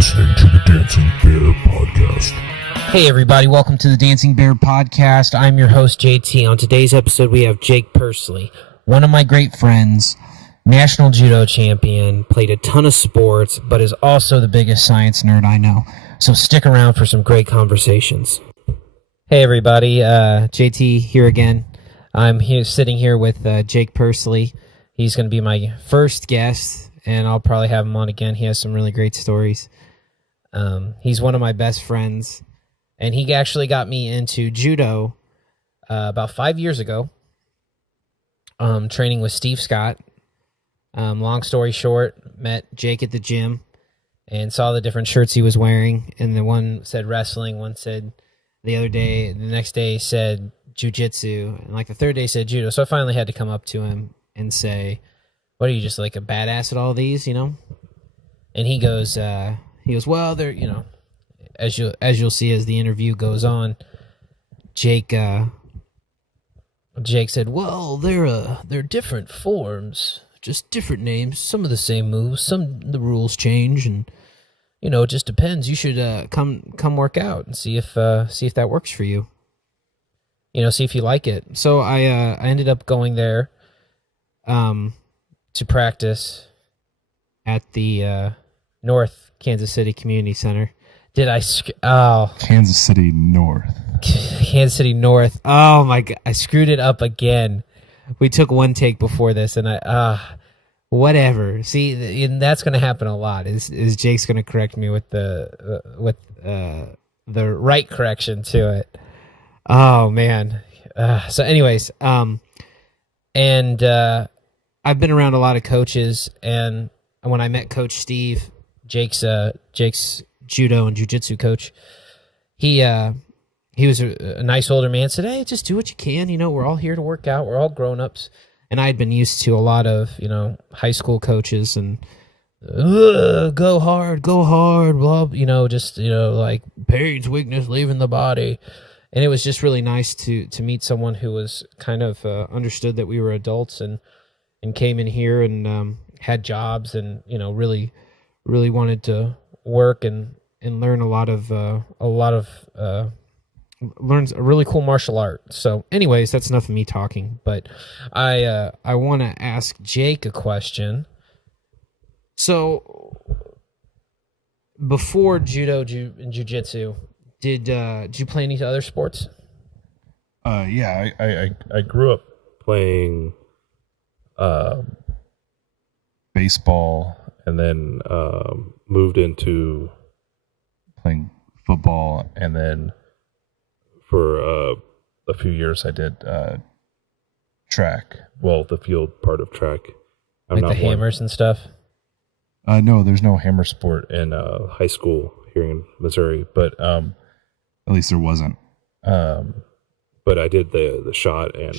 listening to the Dancing Bear Podcast. Hey everybody, welcome to the Dancing Bear Podcast. I'm your host, JT. On today's episode, we have Jake Pursley, one of my great friends, national judo champion, played a ton of sports, but is also the biggest science nerd I know. So stick around for some great conversations. Hey everybody, JT here again. I'm here sitting here with Jake Pursley. He's going to be my first guest, and I'll probably have him on again. He has some really great stories. He's one of my best friends, and he actually got me into judo about 5 years ago, training with Steve Scott. Long story short, met Jake at the gym and saw the different shirts he was wearing, and the one said wrestling, one said the next day said jiu-jitsu, and like the third day said judo. So I finally had to come up to him and say, what are you, just like a badass at all these, you know? And he goes, well, they're, you know, as you'll see as the interview goes on, Jake said, well, they're different forms, just different names, some of the same moves, some the rules change, and you know, it just depends. You should come work out and see if that works for you. You know, see if you like it. So I ended up going there to practice at the North Kansas City Community Center. Kansas City North. Kansas City North. Oh my God, I screwed it up again. We took one take before this, and whatever. See, and that's going to happen a lot. Is Jake's going to correct me with the right correction to it? Oh man. So, anyways, and I've been around a lot of coaches, and when I met Coach Steve, Jake's judo and jiu-jitsu coach, he was a nice older man. Said, "Hey, just do what you can. You know, we're all here to work out. We're all grown-ups." And I had been used to a lot of, you know, high school coaches and go hard, blah, you know, just, you know, like pain's weakness leaving the body. And it was just really nice to meet someone who was kind of understood that we were adults and came in here and had jobs and, you know, really wanted to work and learn learns a really cool martial art. So anyways, that's enough of me talking, but I want to ask Jake a question. So before judo and jiu-jitsu, did you play any other sports? Yeah, I grew up playing baseball and then moved into playing football, and then for a few years I did track. Well, the field part of track. Like the hammers and stuff? No, there's no hammer sport in high school here in Missouri, but at least there wasn't. But I did the shot and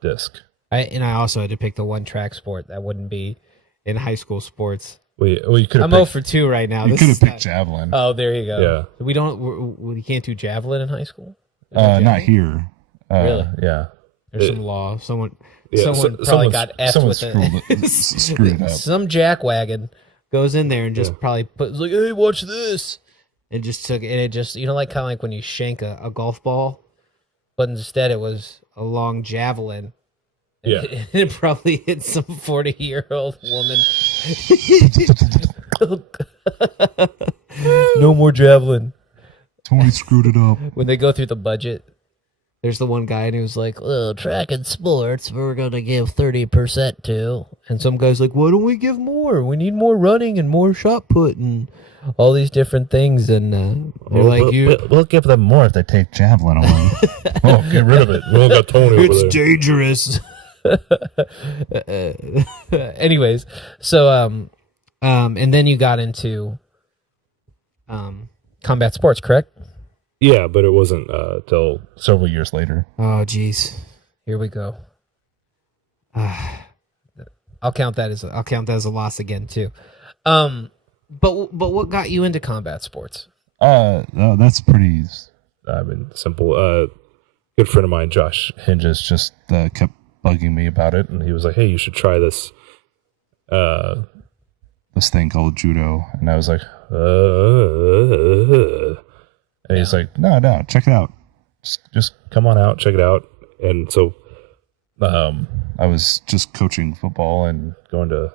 disc. I also had to pick the one track sport that wouldn't be in high school sports. Well, you could. I'm 0 for 2 right now. You could have picked javelin. Oh, there you go. Yeah. We can't do javelin in high school. Not here. Really? Yeah. There's some law. Someone probably got effed with it. Screwed it up. Some jackwagon goes in there and just probably puts like, hey, watch this. And just took it. And it just, you know, like kind of like when you shank a golf ball, but instead it was a long javelin. Yeah. And it probably hit some 40-year-old woman. No more javelin. Tony screwed it up. When they go through the budget, there's the one guy and he was like, well, track and sports, we're going to give 30% to. And some guy's like, why don't we give more? We need more running and more shot put and all these different things. And we'll give them more if they take javelin away. Oh, get rid of it. We all got Tony over there. It's dangerous. Anyways, so and then you got into combat sports, correct? Yeah, but it wasn't till several years later. Oh, geez, here we go. I'll count that as a loss again too. But what got you into combat sports? That's pretty. Simple. Good friend of mine, Josh Hinges, just kept bugging me about it, and he was like, "Hey, you should try this thing called judo." And I was like, And he's like, no, check it out. Just come on out, check it out. And so I was just coaching football and going to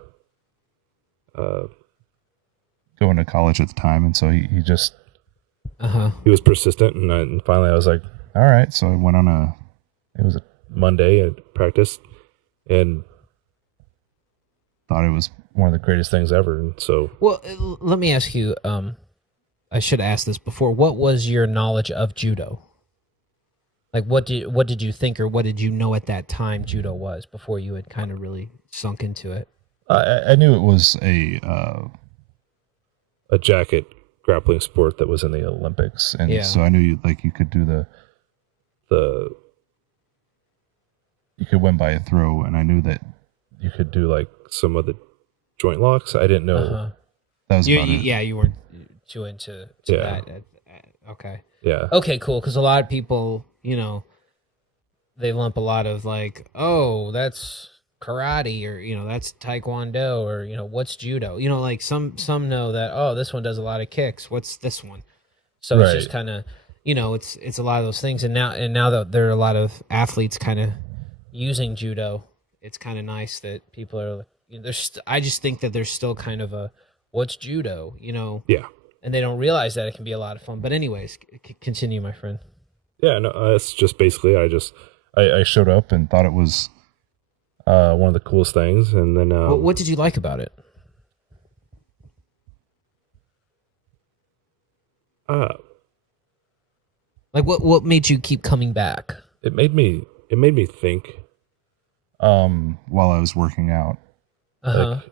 college at the time. And so he just, he was persistent. And finally I was like, all right. So I went on it was a Monday at practice and thought it was one of the greatest things ever. And so, well, let me ask you, I should have asked this before. What was your knowledge of judo? Like, what did you think, or what did you know at that time judo was before you had kind of really sunk into it? I knew it was a jacket grappling sport that was in the Olympics, and so I knew you could do you could win by a throw, and I knew that you could do like some of the joint locks. I didn't know that was about it. Yeah, you weren't too into that. Okay. Yeah. Okay, cool. Because a lot of people, they lump a lot of like, oh, that's karate, or that's taekwondo, or what's judo. Like some know that, oh, this one does a lot of kicks. What's this one? So it's just kind of, it's a lot of those things. And now that there are a lot of athletes kind of using judo, it's kind of nice that people are. I just think that there's still kind of a what's judo, Yeah. And they don't realize that it can be a lot of fun. But anyways, continue, my friend. Yeah, no, it's just basically I showed up and thought it was one of the coolest things, and then what did you like about it? Like what made you keep coming back? It made me think while I was working out. But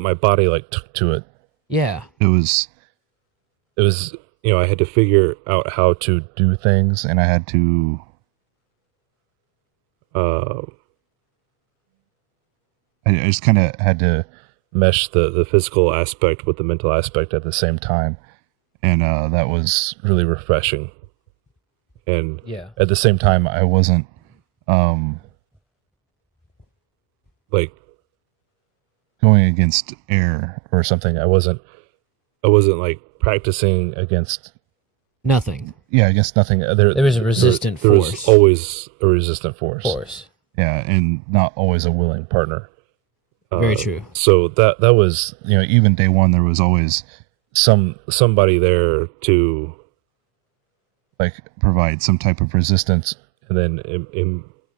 my body took to it. Yeah. It was I had to figure out how to do things, and I had to I just kind of had to mesh the physical aspect with the mental aspect at the same time, and that was really refreshing. And at the same time, I wasn't going against air or something. I wasn't practicing against nothing. Yeah, against nothing. There was a resistant force. There was always a resistant force. Yeah, and not always a willing partner. Very true. So that was, even day one, there was always somebody there to provide some type of resistance, and then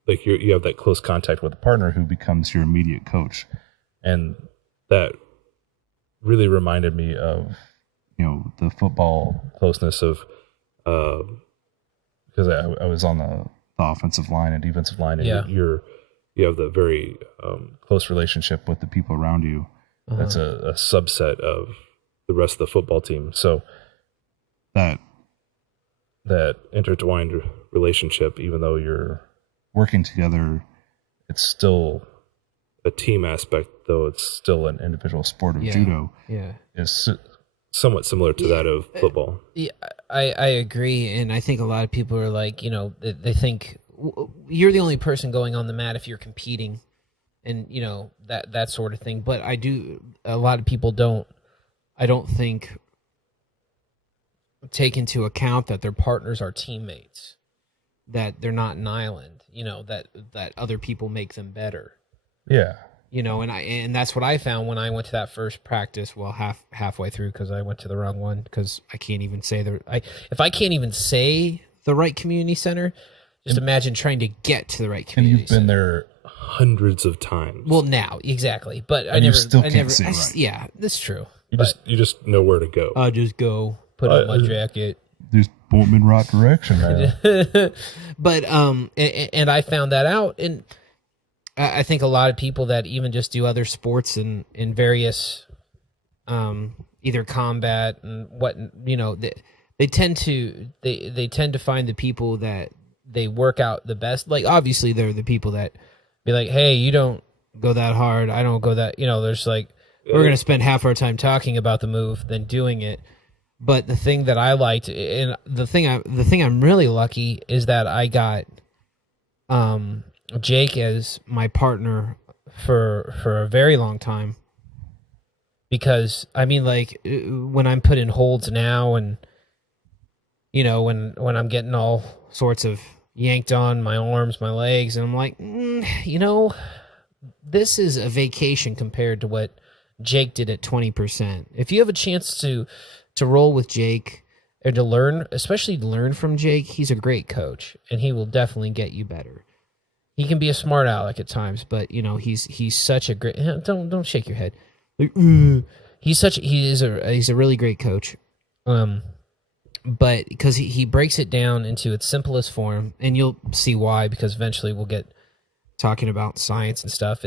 you have that close contact with a partner who becomes your immediate coach. And that really reminded me of, the football closeness of, because I was on the offensive line and defensive line, and you have the very close relationship with the people around you. That's a subset of the rest of the football team. So that intertwined relationship, even though you're working together, it's still a team aspect, though it's still an individual sport of judo. Yeah, is somewhat similar to that of football. Yeah, I agree, and I think a lot of people are like, they think you're the only person going on the mat if you're competing, and that sort of thing. But a lot of people don't. I don't think take into account that their partners are teammates, that they're not an island. That other people make them better. Yeah. And that's what I found when I went to that first practice. Well, halfway through, because I went to the wrong one, because I can't even say if I can't even say the right community center, just imagine trying to get to the right community center. And you've been there hundreds of times. Well, now exactly, but I never can't say right. Yeah, that's true. You just know where to go. I'll just go put on my jacket. Just point me in the right direction, man. But and I found that out, and I think a lot of people that even just do other sports in various either combat and what they tend to find the people that they work out the best. Like obviously they're the people that be like, hey, you don't go that hard, I don't go that, there's we're gonna spend half our time talking about the move than doing it. But the thing that I liked, and the thing I'm really lucky is that I got Jake as my partner for a very long time. because I mean, like when I'm put in holds now, and when I'm getting all sorts of yanked on my arms, my legs, and I'm like, this is a vacation compared to what Jake did at 20%. If you have a chance to roll with Jake or to learn, especially to learn from Jake, he's a great coach, and he will definitely get you better. He can be a smart aleck at times, but he's such a great. Don't shake your head. He's a really great coach. But because he breaks it down into its simplest form, and you'll see why, because eventually we'll get talking about science and stuff.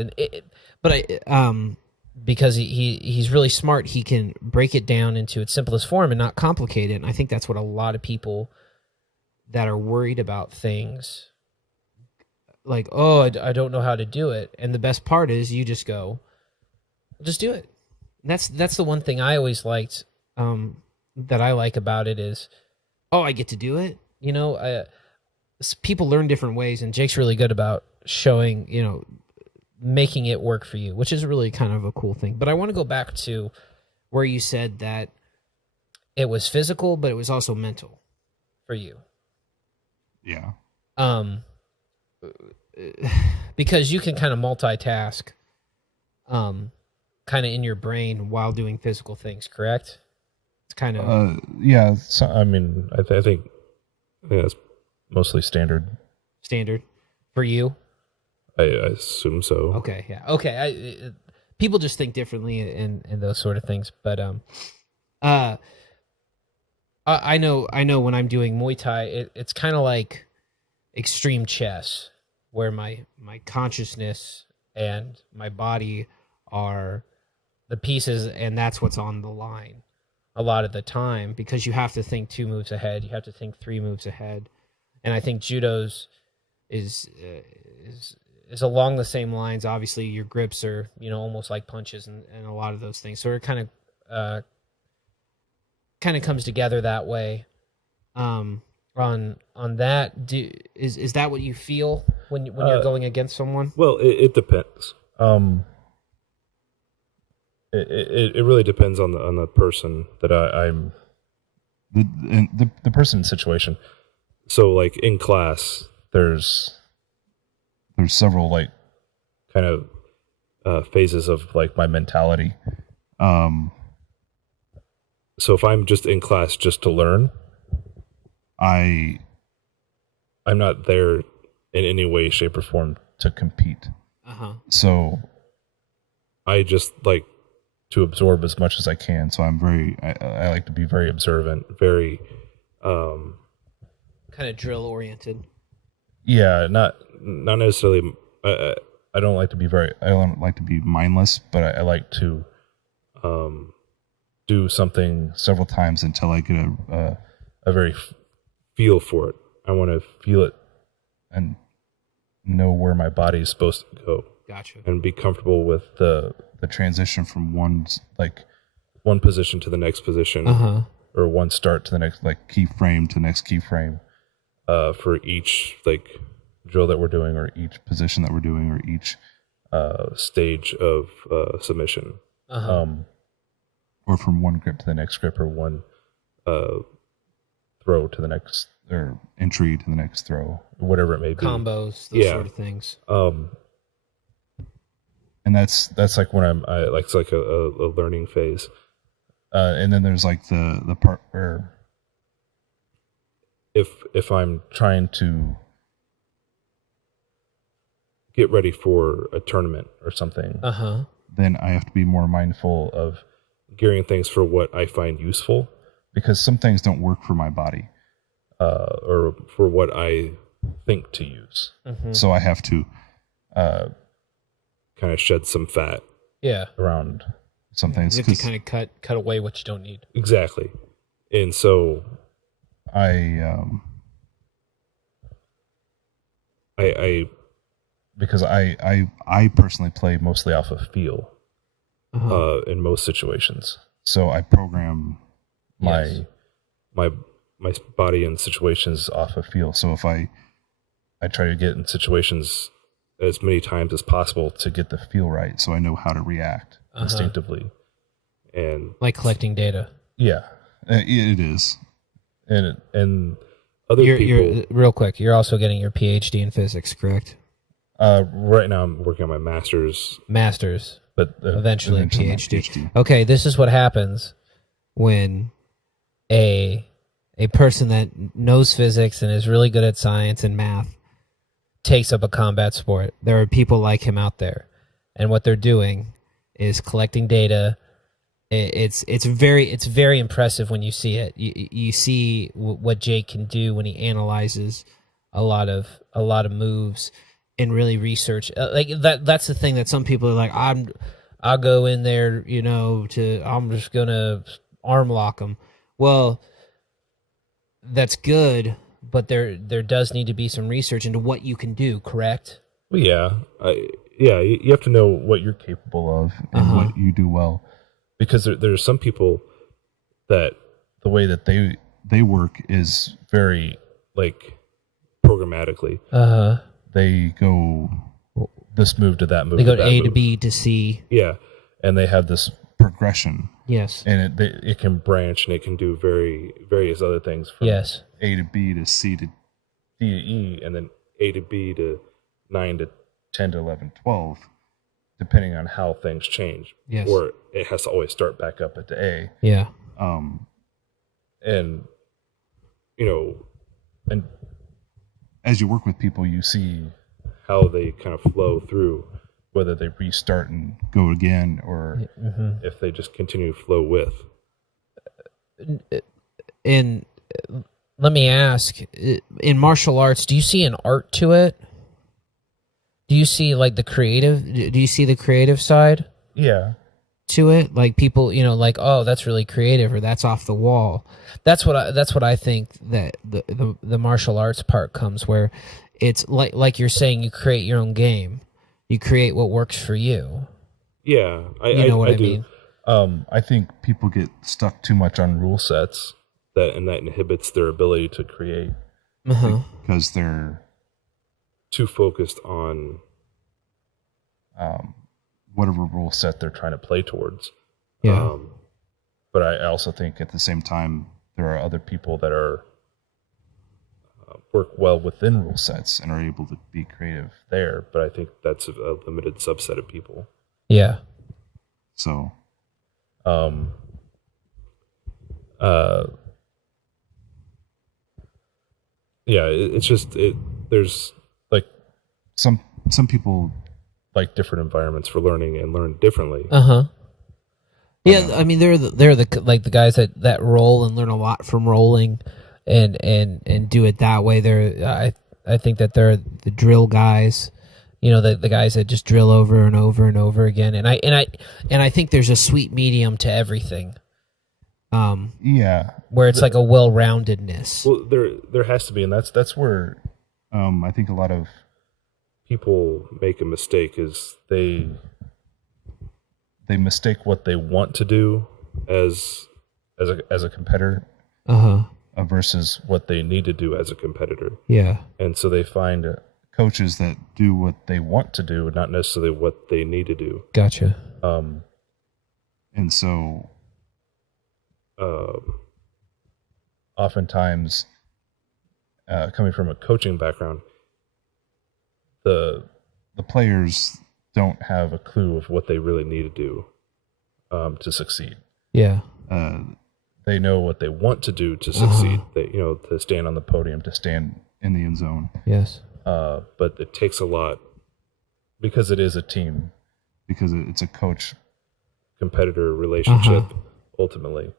Because he's really smart, he can break it down into its simplest form and not complicate it. And I think that's what a lot of people that are worried about things, like, oh, I don't know how to do it. And the best part is you just go, just do it. And that's the one thing I always liked, that I like about it is, oh, I get to do it. People learn different ways, and Jake's really good about showing, making it work for you, which is really kind of a cool thing. But I want to go back to where you said that it was physical, but it was also mental for you. Yeah. Because you can kind of multitask, kind of in your brain while doing physical things, correct? It's kind of yeah. So, I mean, I think that's mostly standard for you. I assume so. Okay, yeah. Okay, people just think differently in those sort of things, but I know when I'm doing Muay Thai, it's kind of like extreme chess, where my consciousness and my body are the pieces, and that's what's on the line a lot of the time, because you have to think 2 moves ahead, you have to think 3 moves ahead, and I think judo's is along the same lines. Obviously, your grips are almost like punches, and a lot of those things. So it kind of comes together that way. On that, is that what you feel when you're going against someone? Well, it depends. It really depends on the person that I'm the person situation. So like in class, there's several like kind of phases of like my mentality. So if I'm just in class just to learn, I'm not there in any way, shape, or form to compete. So I just like to absorb as much as I can. So I like to be very observant, very kind of drill oriented. Yeah, not necessarily. I don't like to be mindless, but I like to do something several times until I get a very feel for it. I want to feel it and know where my body is supposed to go. Gotcha. And be comfortable with the transition from one position to the next position, or one start to the next, like key frame to next key frame, for each like drill that we're doing, or each position that we're doing, or each stage of submission, or from one grip to the next grip, or one throw to the next, or entry to the next throw, whatever it may be. Combos, those sort of things. And that's like when it's like a learning phase. And then there's like the part where if I'm trying to get ready for a tournament or something, then I have to be more mindful of gearing things for what I find useful, because some things don't work for my body, or for what I think to use. So I have to kind of shed some fat around some things. You have to kind of cut away what you don't need. Exactly. And so because I personally play mostly off of feel in most situations. So I program my body in situations off of feel. So if I try to get in situations as many times as possible to get the feel right, so I know how to react instinctively. and Like collecting data. yeah, It is. and other You're people. real quick. You're also getting your PhD in physics, correct? Right now, I'm working on my master's, Master's, but eventually my PhD. PhD. Okay, this is what happens when a person that knows physics and is really good at science and math takes up a combat sport. There are people like him out there, and what they're doing is collecting data. It's very impressive when you see it. You see what Jake can do when he analyzes a lot of moves and really research. Like that's the thing that some people are like, I'll go in there, I'm just gonna arm lock them. Well, that's good, but there does need to be some research into what you can do. Correct? well, you have to know what you're capable of and what you do well, because there's some people that the way that they work is very like programmatically. They go this move to that move. They go to to that A to move. B to C. Yeah, and they have this Progression. Yes. and it can branch and it can do various other things from Yes. A to B to C to D to E, and then A to B to 9 to 10 to 11, 12, depending on how things change. Yes. Or it has to always start back up at the A. Yeah. And, and as you work with people, you see how they kind of flow through, whether they restart and go again or if they just continue to flow with. And let me ask, in martial arts, do you see an art to it? Do you see like the creative? Do you see the creative side Yeah. to it? Like people, like, oh, that's really creative, or that's off the wall. That's what I think that the martial arts part comes, where it's like you're saying, you create your own game, you create what works for you. Yeah. I I do. mean? I think people get stuck too much on rule sets that inhibits their ability to create. because they're Too focused on whatever rule set they're trying to play towards. Yeah. But I also think at the same time, there are other people that are work well within rule sets and are able to be creative there. But I think that's a limited subset of people. Yeah. so It's just there's like some people like different environments for learning and learn differently. Yeah, I mean they're the like the guys that roll and learn a lot from rolling, and do it that way. I think that they're the drill guys, the guys that just drill over and over and over again. And I think there's a sweet medium to everything. yeah Where it's like a well-roundedness. Well, there has to be, and that's where I think a lot of people make a mistake is they mistake what they want to do as a competitor versus what they need to do as a competitor. Yeah. And so they find coaches that do what they want to do, not necessarily what they need to do. Gotcha. and so Oftentimes, coming from a coaching background, the players don't have a clue of what they really need to do to succeed. Yeah. They know what they want to do to succeed. They, to stand on the podium, to stand in the end zone, Yes. but it takes a lot because it is a team because it's a coach competitor relationship ultimately.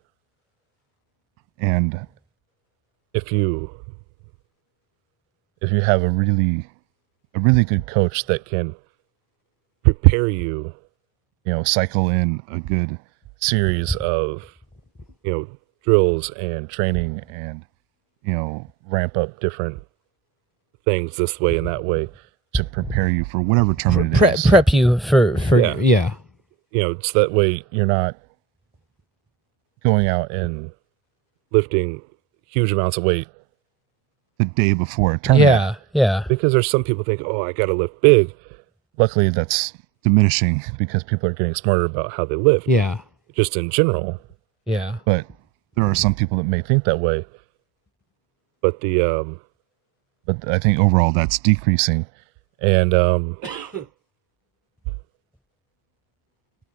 and If you have a really good coach that can prepare you, cycle in a good series of drills and training and ramp up different things this way and that way to prepare you for whatever tournament it is. Prep you for Yeah. It's that way you're not going out and lifting huge amounts of weight. the day before a tournament. Yeah. Yeah. Because there's some people think, oh, I got to lift big. Luckily, that's diminishing because people are getting smarter about how they lift. Yeah. just in general. Yeah. But there are some people that may think that way. But but I think overall that's decreasing. And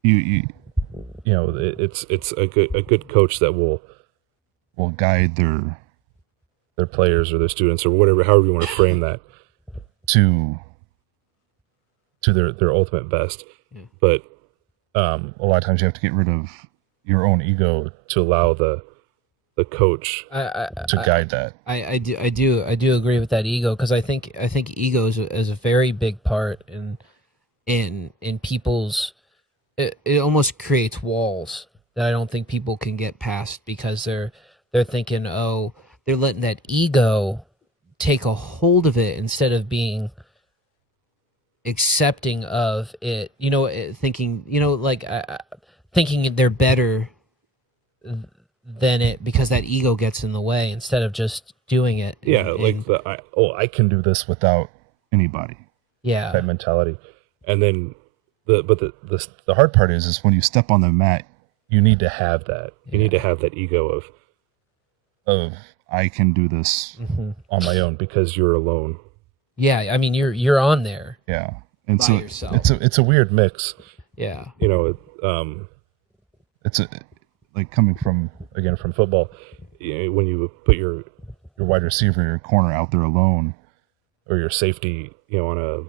you know, it's a good coach that will guide their players or their students or whatever, however you want to frame that, to their ultimate best. Yeah. But a lot of times you have to get rid of your own ego to allow the coach to guide that. I do agree with that ego, because I think ego is a very big part in people's. It almost creates walls that I don't think people can get past, because they're thinking, oh, they're letting that ego take a hold of it instead of being accepting of it. You know, thinking, you know, like thinking they're better than it because that ego gets in the way instead of just doing it. Yeah, like I can do this without anybody. Yeah, type mentality. And then the hard part is when you step on the mat, you need to have that. You need to have that ego of I can do this on my own, because you're alone. Yeah, I mean you're on there. Yeah, and by so yourself. It's a weird mix. Yeah, you know, it's like coming from football. You know, when you put your wide receiver, your corner out there alone, or your safety, you know, on a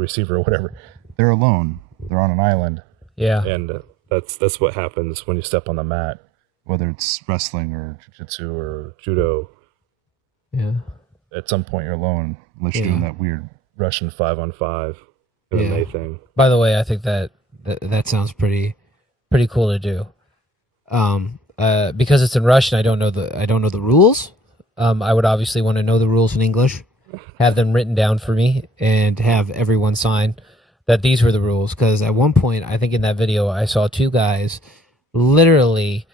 receiver or whatever, they're alone. They're on an island. Yeah, and that's what happens when you step on the mat, whether it's wrestling or jiu-jitsu or judo. Yeah, at some point you're alone unless you're doing that weird Russian 5-on-5 MMA thing. By the way, I think that sounds pretty cool to do. Because it's in Russian, I don't know the rules. I would obviously want to know the rules in English, have them written down for me, and have everyone sign that these were the rules. Because at one point, I think in that video, I saw two guys literally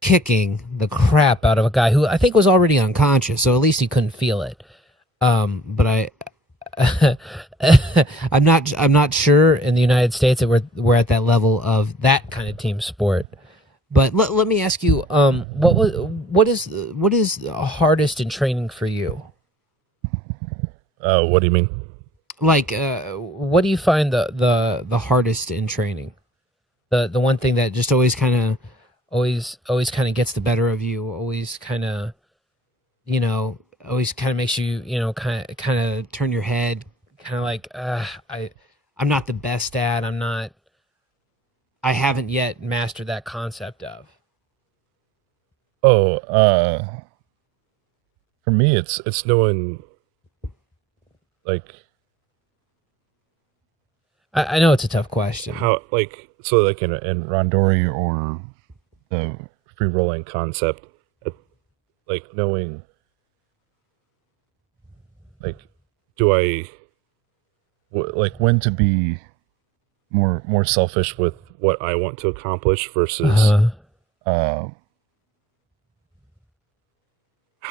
kicking the crap out of a guy who I think was already unconscious, so at least he couldn't feel it. But I'm not sure in the United States that we're at that level of that kind of team sport. But let me ask you, what is hardest in training for you? What do you mean? Like, what do you find the hardest in training? The one thing that just always kind of gets the better of you, always kind of, you know, always kind of makes you, you know, kind of turn your head, kind of like, I'm not the best at, I haven't yet mastered that concept of. For me, it's knowing, like, I know it's a tough question. How, like, so like in randori or the free rolling concept, like knowing, like, like when to be more selfish with what I want to accomplish versus how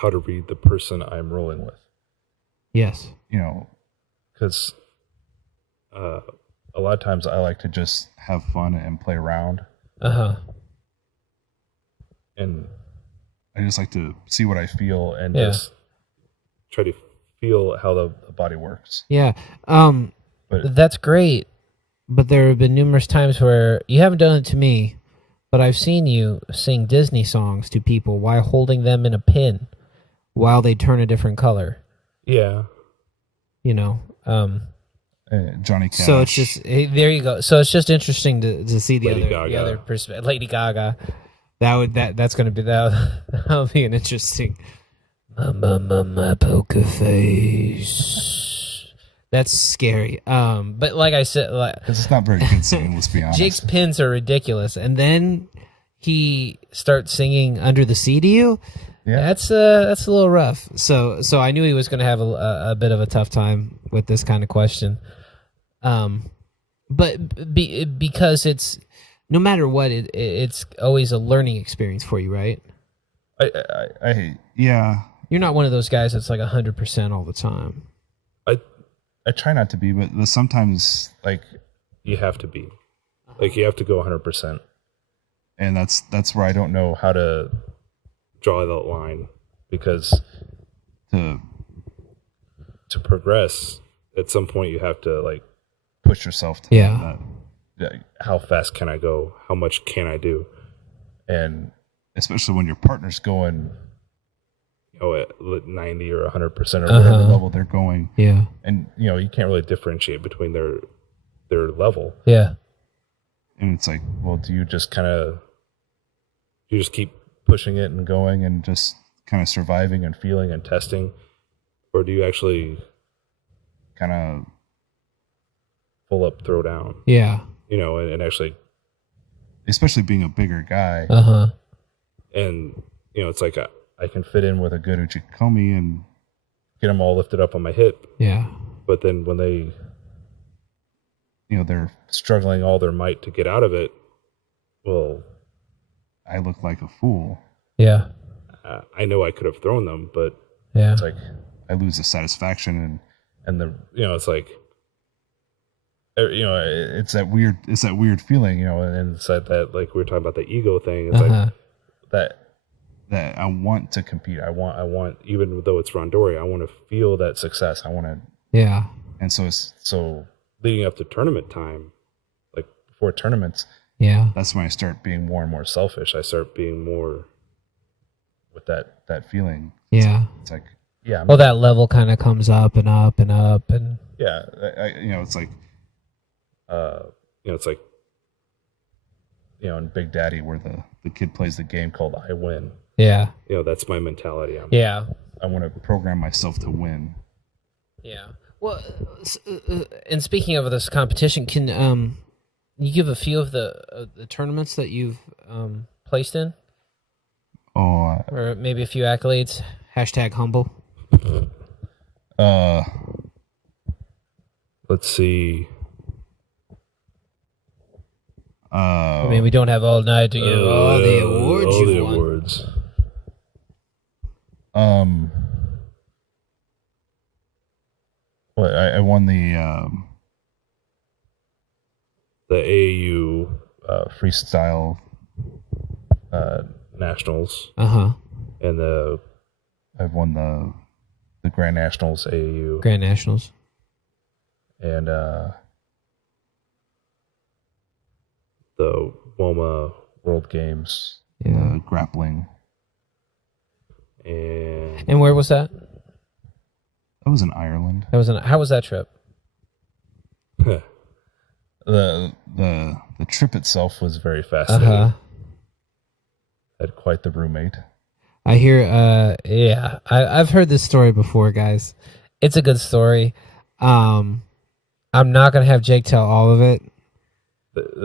to read the person I'm rolling with. Yes. You know, because a lot of times I like to just have fun and play around. And I just like to see what I feel and just try to feel how the body works. Yeah. But that's great. But there have been numerous times where you haven't done it to me, but I've seen you sing Disney songs to people while holding them in a pin while they turn a different color. Yeah. You know, Johnny Cash. So it's just, there you go. So it's just interesting to see the Lady other perspective. Lady Gaga. That's going to be, that'll be an interesting, my poker face. That's scary. But like I said, it's not very good singing, let's be honest. Jake's pins are ridiculous. And then he starts singing Under the Sea to you. Yeah. That's a little rough. So I knew he was going to have a bit of a tough time with this kind of question. But because it's, no matter what, it's always a learning experience for you, right? Yeah. You're not one of those guys that's like 100% all the time. I try not to be, but sometimes, like, you have to be. Like, you have to go 100%. And that's where I don't know how to draw that line, because to progress, at some point you have to like push yourself to that. How fast can I go? How much can I do? And especially when your partner's going, at 90 or 100% or whatever level they're going. Yeah. And, you can't really differentiate between their level. Yeah. And it's like, well, do you just keep pushing it and going and just kind of surviving and feeling and testing? Or do you actually kind of pull up, throw down? Yeah. And actually, especially being a bigger guy. And, it's like I can fit in with a good uchikomi and get them all lifted up on my hip. Yeah. But then when they, they're struggling all their might to get out of it, well, I look like a fool. Yeah. I know I could have thrown them, but it's like I lose the satisfaction and the, it's like, it's that weird feeling, and it's that like we were talking about the ego thing. It's like that I want to compete. I want, even though it's randori, I want to feel that success. I want to. Yeah. And so leading up to tournament time, like before tournaments, that's when I start being more and more selfish. I start being more with that feeling. Yeah. It's like, that level kind of comes up and up and up and. Yeah. It's like, it's like, in Big Daddy where the kid plays the game called I Win. Yeah. That's my mentality. I want to program myself to win. Yeah. Well, and speaking of this competition, can you give a few of the tournaments that you've placed in? Or maybe a few accolades? #humble. Let's see. I mean, we don't have all night to give all the awards all you the won. Awards. Well, I won the AAU freestyle nationals. And I've won the Grand Nationals AAU. Grand Nationals. And the WOMA World Games, grappling. And where was that? That was in Ireland. How was that trip? The trip itself was very fascinating. Had quite the roommate. I hear. I've heard this story before, guys. It's a good story. I'm not gonna have Jake tell all of it.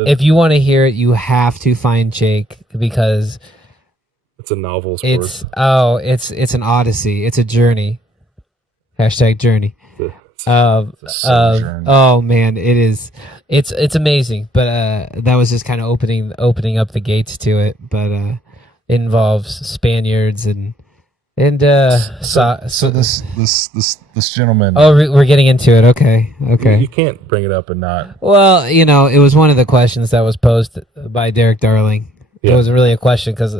If you want to hear it, you have to find Jake, because it's a novel sport. It's an odyssey. It's a journey. #journey. Oh man, it is. It's amazing. But that was just kind of opening up the gates to it. But it involves Spaniards and so this gentleman. Oh, we're getting into it. Okay. You can't bring it up and not. Well, it was one of the questions that was posed by Derek Darling. Yeah. It wasn't really a question because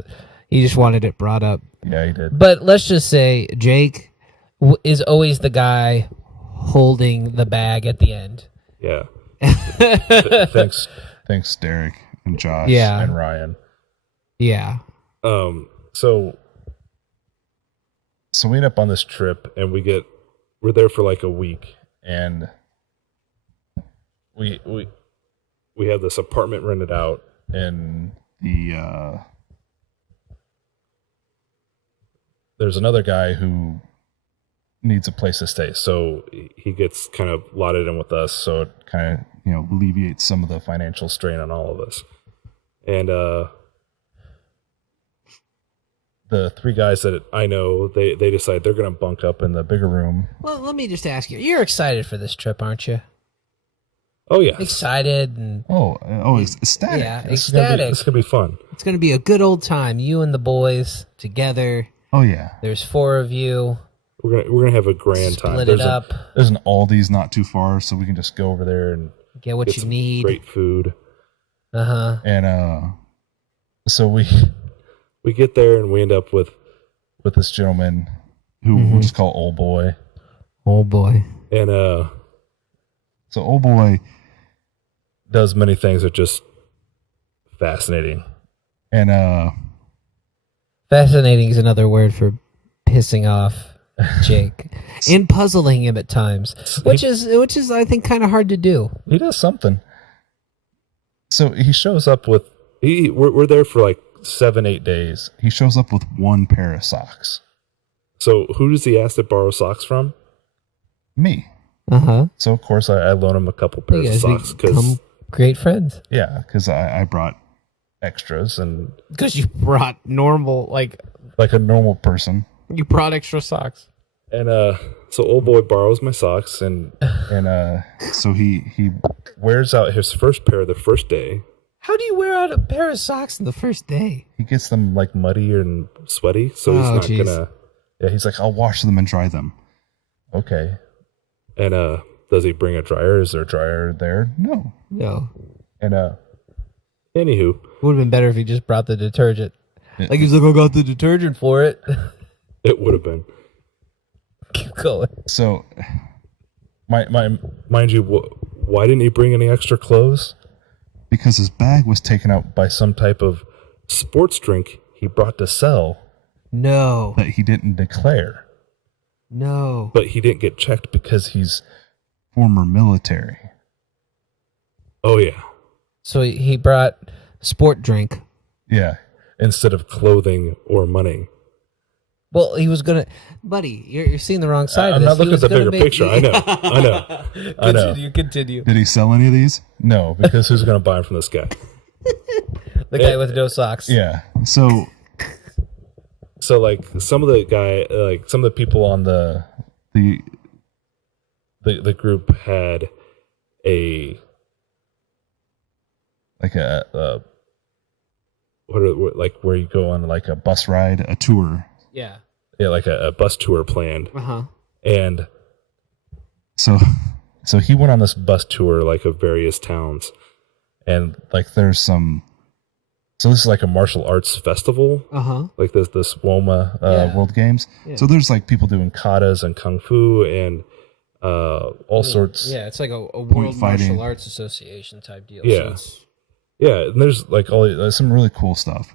he just wanted it brought up. Yeah, he did. But let's just say Jake is always the guy holding the bag at the end. Yeah. Thanks, Derek and Josh and Ryan. Yeah. So we end up on this trip, and we're there for like a week, and we have this apartment rented out, and there's another guy who needs a place to stay, so he gets kind of lotted in with us, so it kind of alleviates some of the financial strain on all of us. And the three guys that I know, they decide they're going to bunk up in the bigger room. Well, let me just ask you. You're excited for this trip, aren't you? Oh, yeah. Excited. And it's ecstatic. Yeah, ecstatic. It's going to be fun. It's going to be a good old time. You and the boys together. Oh, yeah. There's 4 of you. We're gonna have a grand time. Split it up. There's an Aldi's not too far, so we can just go over there and get what you need. Great food. And So we get there and we end up with this gentleman who we'll just call Old Boy. Old Boy. And So Old Boy does many things that are just fascinating. and Fascinating is another word for pissing off Jake and puzzling him at times, which is I think kind of hard to do. He does something. So he shows up with we're there for like 7-8 days. he shows up with one pair of socks. So who does he ask to borrow socks from? Me. So of course I loan him a couple pairs of socks become great friends. Yeah, because I brought extras and Because you brought normal, like like a normal person. you brought extra socks. and so Old Boy borrows my socks and So he wears out his first pair the first day. How do you wear out a pair of socks in the first day? He gets them like muddy and sweaty, so he's Oh, not geez. gonna. Yeah, he's like, I'll wash them and dry them. okay. And does he bring a dryer? Is there a dryer there? No. No. And anywho, Would have been better if he just brought the detergent. Yeah. Like he's like, I got the detergent for it. it would have been. Keep going. So Mind you, why didn't he bring any extra clothes? because his bag was taken out By some type of sports drink he brought to sell No. that he didn't declare, No. but he didn't get checked because he's. former military. Oh yeah, So he brought sport drink. Yeah. instead of clothing or money. Well, he was gonna, buddy. You're seeing the wrong side. I'm of this. not looking He at the was bigger gonna picture. I know. Continue. Did he sell any of these? No, because who's going to buy them from this guy? The guy with no socks. Yeah. So So like some of the people on the group had a like a like where you go on like a bus ride, a tour. Yeah. like a bus tour planned, and So so he went on this bus tour like of various towns, and like there's some so this is like a martial arts festival, like this WOMA Yeah. World Games. Yeah. So there's like people doing katas and kung fu and all sorts. Yeah, it's like a World fighting. Martial Arts Association type deal. Yeah. So it's, Yeah, and there's like there's some really cool stuff.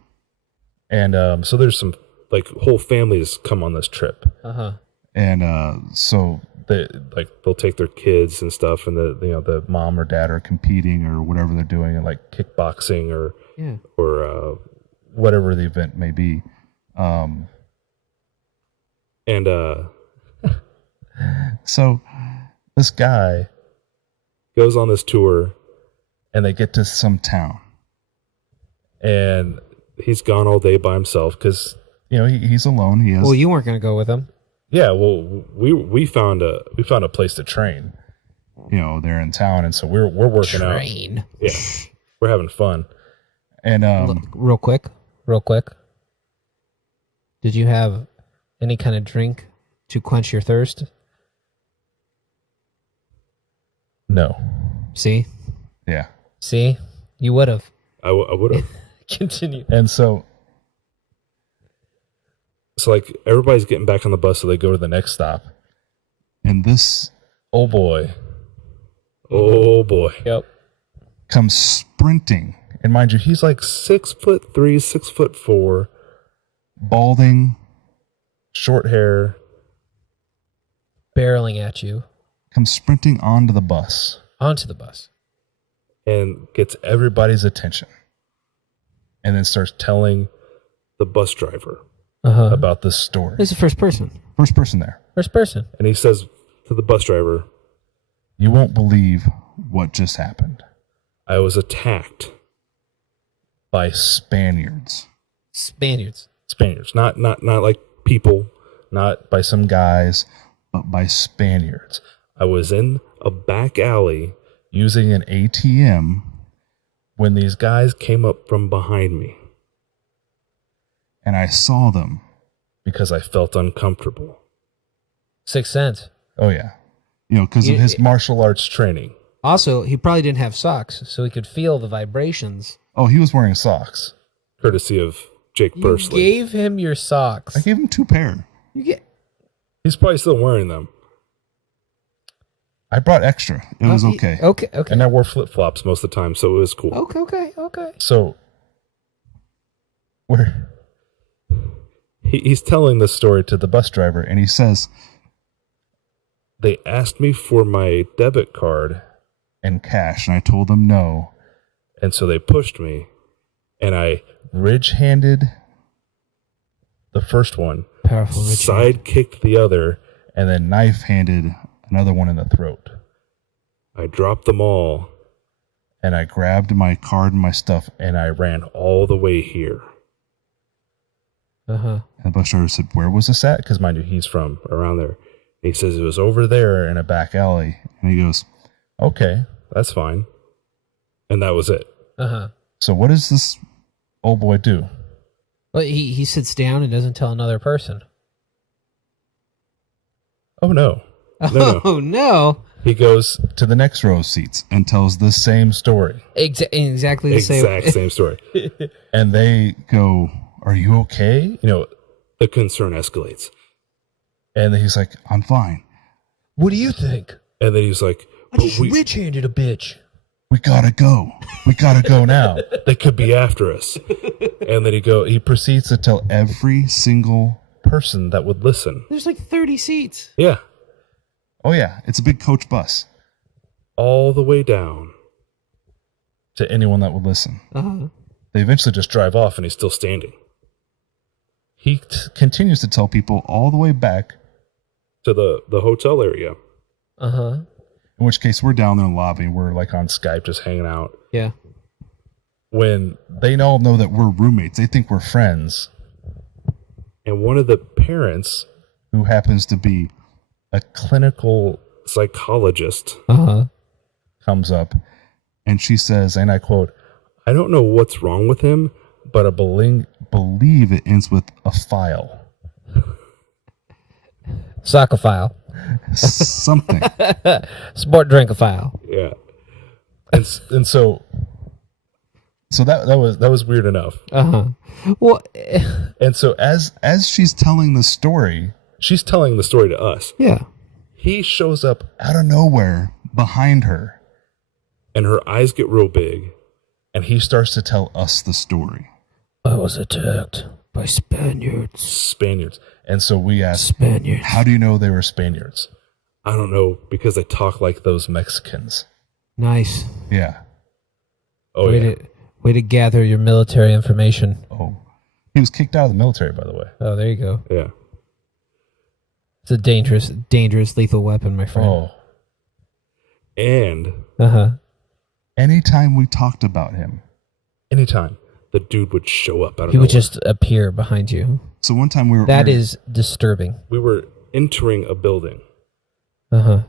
and so there's some like whole families come on this trip. And so They'll take their kids and stuff, and the mom or dad are competing or whatever they're doing, in like kickboxing or whatever the event may be. So This guy goes on this tour, and they get to some town, and he's gone all day by himself because he's alone. He has well, you weren't going to go with him. yeah. Well, we found a place to train. They're in town, And so we're working out. Train. Yeah, we're having fun. and Look, real quick. Did you have any kind of drink to quench your thirst? No, See? yeah. See? You would have. I would have. Continue. And so like everybody's getting back on the bus, so they go to the next stop. And this Oh boy. Yep. comes sprinting, And mind you, he's like 6'3", 6'4", balding, short hair. Barreling at you. comes sprinting onto the bus. Onto the bus. And gets everybody's attention, and then starts telling the bus driver about this story. This is the first person. First person there. First person. And he says to the bus driver, You won't believe what just happened. I was attacked by Spaniards. Spaniards. Spaniards. Not like people, not by some guy. Guys, but by Spaniards. I was in a back alley using an ATM when these guys came up from behind me and I saw them. because I felt uncomfortable. Sixth Sense. Oh yeah. Because of his Martial arts training. Also, he probably didn't have socks, so he could feel the vibrations. Oh, he was wearing socks. courtesy of Jake You Pursley. gave him your socks. I gave him 2 pair. You get. He's probably still wearing them. I brought extra. It was okay. Okay. And I wore flip-flops most of the time, so it was cool. Okay. So, he's telling this story to the bus driver, and he says, they asked me for my debit card and cash, and I told them no. and so they pushed me, and I ridge-handed the first one, Powerful. side kicked the other, And then knife-handed another one in the throat. I dropped them all, And I grabbed my card and my stuff. and I ran all the way here. Uh-huh. And the bus driver said, "Where was this at?" Because mind you, he's from around there. He says it was over there in a back alley. And he goes, Okay, that's fine. And that was it. Uh-huh. "So what does this old boy do?" Well, he sits down and doesn't tell another person. Oh, no. No. Oh, no. He goes To the next row of seats and tells the same story. Exactly the same. exact same story. And they go, "Are you okay?" You know, the concern escalates. And he's like, "I'm fine. What do you think? And then he's like, I but just we, rich-handed a bitch. We gotta go. We gotta go now." they could be after us. And then he proceeds to tell every single person that would listen. There's like 30 seats. Yeah. Oh yeah, it's a big coach bus. All the way down. To anyone that would listen. Uh-huh. They eventually just drive off and he's still standing. He continues to tell people all the way back, To the hotel area. Uh-huh. in which case we're down there in the lobby. We're like on Skype just hanging out. Yeah. When They all know that we're roommates. They think we're friends. and one of the parents, Who happens to be a clinical psychologist, Uh-huh. comes up and she says, and I quote, I don't know what's wrong with him, but I "Believe it ends with a file." Soccer-file. Something. Sport drink-a-file. yeah. And so that was weird enough. Uh-huh. Well, And so As she's telling the story, she's telling the story to us. yeah. He shows up out of nowhere, behind her, and her eyes get real big. and he starts to tell us the story. I was attacked by Spaniards. Spaniards. And so we asked, Spaniards. "How do you know they were Spaniards?" I don't know, because they talk like those Mexicans. Nice. Yeah. Oh, yeah. Way to gather your military information. Oh. He was kicked out of the military, by the way. Oh, there you go. Yeah. It's a dangerous, lethal weapon, my friend. Oh. And Uh-huh. Anytime we talked about him. anytime the dude would show up out of He would nowhere. just appear behind you. So one time we were... That we were- is disturbing. We were entering a building. Uh-huh.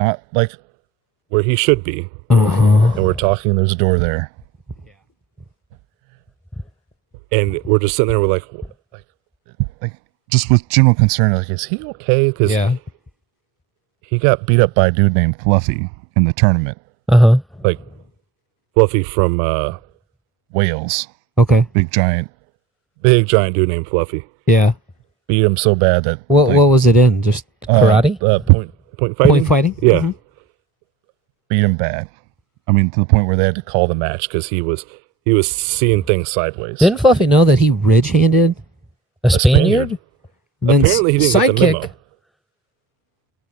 Not like... Where he should be. Uh-huh. And we're talking, and there's a door there. And we're just sitting there, we're like, Just with general concern, like, is he okay? Because Yeah. he got beat up by a dude named Fluffy in the tournament. Uh-huh. like Fluffy from Wales. Okay. Big giant. big giant dude named Fluffy. Yeah. Beat him so bad that What was it in? Just karate? Point fighting. Point fighting? Yeah. Mhm. Beat him bad. I mean, to the point where they had to Call the match because he was seeing things sideways. Didn't Fluffy know that he ridge-handed a Spaniard? Then Apparently he didn't get the memo.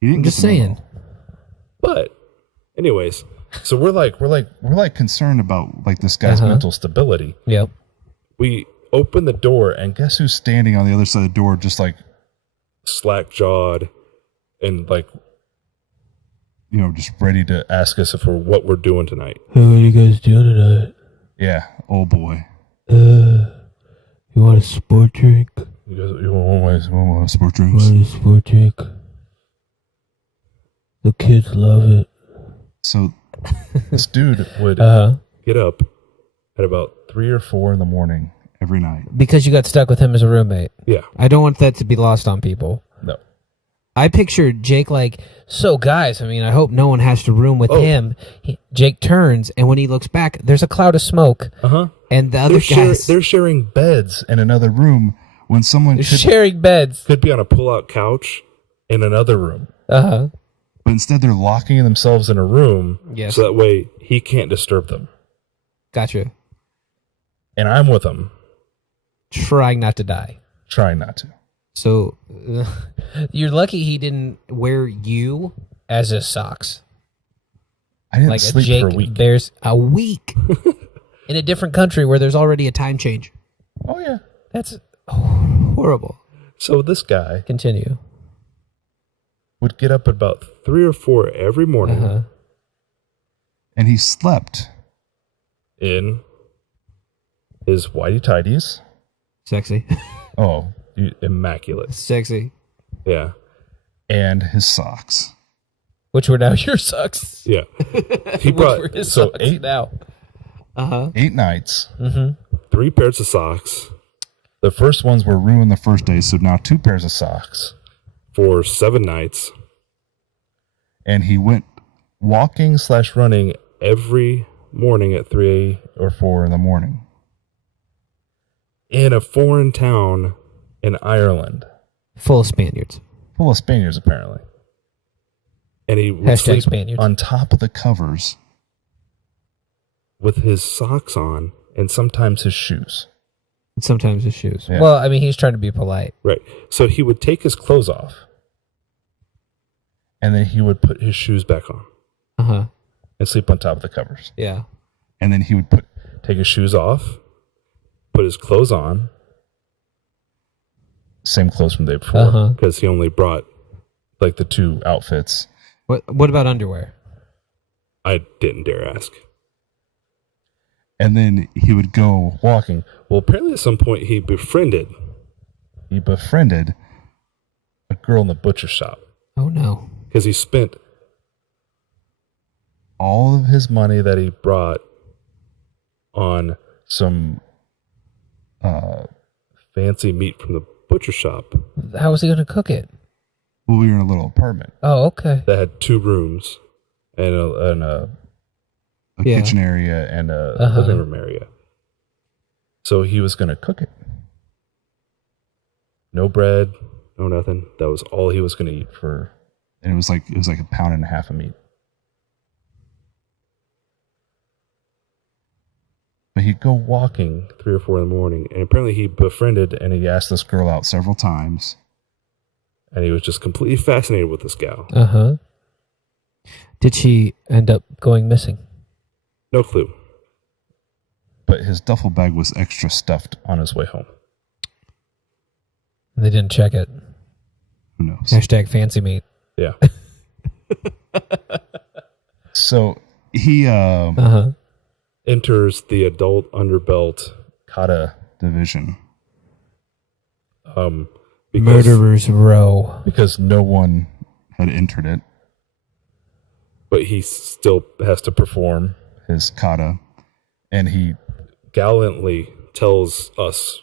He didn't I'm get just the memo. saying. But anyways, so we're like concerned about like this guy's Uh-huh. mental stability. Yep. We open the door and Guess who's standing on the other side of the door, just like, slack jawed and like just ready to... ask us if what we're doing tonight. Hey, what are you guys doing tonight? Yeah, old boy. You want a sport drink? You guys, you want Sport drinks. Want a sport drink? The kids love it. So this dude would Uh-huh. get up at about 3 or 4 in the morning every night. Because you got stuck with him as a roommate. yeah I don't want that to be lost on people. no I pictured Jake like, so guys, I mean, I hope no one has to room with him. Jake turns, and when he looks back, there's a cloud of smoke. uh-huh And the other guys, they're sharing beds in another room when someone they're sharing beds. Could be on a pull-out couch in another room. Uh-huh. but instead they're locking Themselves in a room, Yes. so that way he can't disturb them. Gotcha. And I'm with him, Trying not to die. trying not to. So you're lucky he didn't wear you as his socks. I didn't Like a sleep Jake for a week. Bears a week in a different country where there's already a time change. Oh yeah. That's horrible. so this guy Continue. would get up at about 3 or 4 every morning Uh-huh. And he slept. in his whitey tidies. Sexy. Oh, Immaculate. Sexy. Yeah. and his socks. Which were now your socks. Yeah. He Which brought were his so socks 8 now. Uh-huh. 8 nights. 3 pairs of socks The first ones were ruined the first day, so now 2 pairs of socks. for 7 nights. And he went walking /running every morning at 3 or 4 in the morning. in a foreign town in Ireland. Full of Spaniards. Full of Spaniards, apparently. And he would Hashtag sleep Spaniards. On top of the covers. with his socks on. And sometimes his shoes. And sometimes his shoes. Yeah. Well, I mean, he's trying to be polite. Right. So he would take his clothes off And then he would put his shoes back on Uh-huh. and sleep on top of the covers. Yeah. And then he would take his shoes off, put his clothes on, same clothes from the day before. Uh-huh. because he only brought, Like the 2 outfits. What about underwear? I didn't dare ask. And then he would go Walking. Well, apparently at some point he befriended he befriended a girl in the butcher shop Oh, no. because he spent all of his money that he brought on some fancy meat from the butcher shop How was he going to cook it? well, we were in a little apartment. Oh, okay. that had 2 rooms and a A Yeah. kitchen area and a Uh-huh. living room area. So he was going to cook it. No bread, no nothing. That was all he was going to eat for. and it was like a pound and a half of meat. But he'd go walking 3 or 4 in the morning. And apparently he befriended and he asked this girl out several times. and he was just completely fascinated with this gal. Uh-huh. Did she end up going missing? No clue. But his duffel bag was extra stuffed. On his way home. They didn't check it. Who knows? Hashtag fancy meat. Yeah. So he Uh-huh. Enters the adult underbelt kata division because Murderer's Row. because no one had entered it. but he still has to perform. His kata, and he Gallantly tells us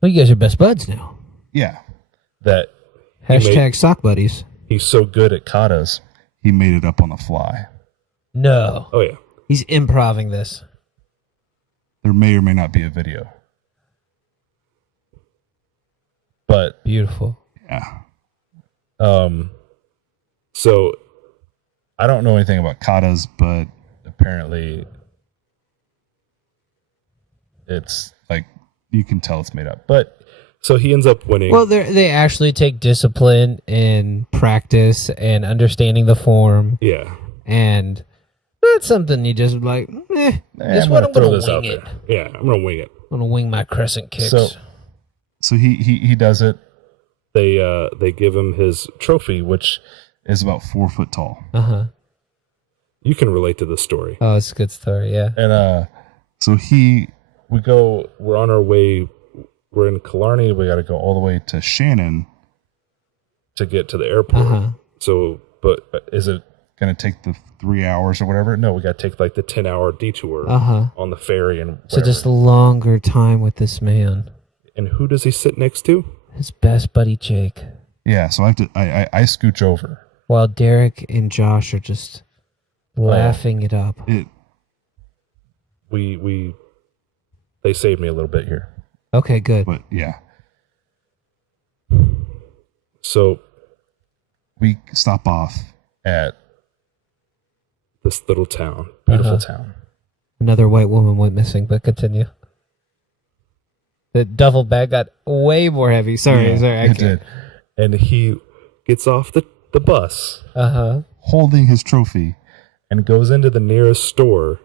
Well, you guys are best buds now. yeah that Hashtag sock buddies. he's so good at katas. He made it up on the fly. No. Oh yeah. He's improving this. There may or may not be a video. But Beautiful. Yeah. so I don't know anything about katas, but apparently it's like you can tell it's made up. but so he ends up winning. Well, they actually take discipline and practice and understanding the form, yeah. and that's something you just like, this I'm one gonna I'm going Throw this to out wing it. there. Yeah, I'm gonna wing it. I'm going to wing my crescent kicks. So he does it. They give him his trophy, which Is about 4 foot tall. Uh-huh. you can relate to the story. Oh, it's a good story, yeah. And So we're on our way. We're in Killarney. We got to go all the way to Shannon, to get to the airport. Uh-huh. So, but is it gonna take the 3 hours or whatever. No, we got to take like the 10-hour detour Uh-huh. on the ferry and So just a longer time with this man. and who does he sit next to? His best buddy, Jake. Yeah, so I have to. I scooch over. While Derek and Josh are just laughing it up. It We they saved me a little bit here. Okay, good. But yeah, So we stop off. at this little town, beautiful Uh-huh. town. Another white woman went missing, but continue. The duffel bag got way more heavy. Sorry, Yeah, sorry. I it can't. did. And he gets off the bus Uh-huh. Holding his trophy. and goes into the nearest store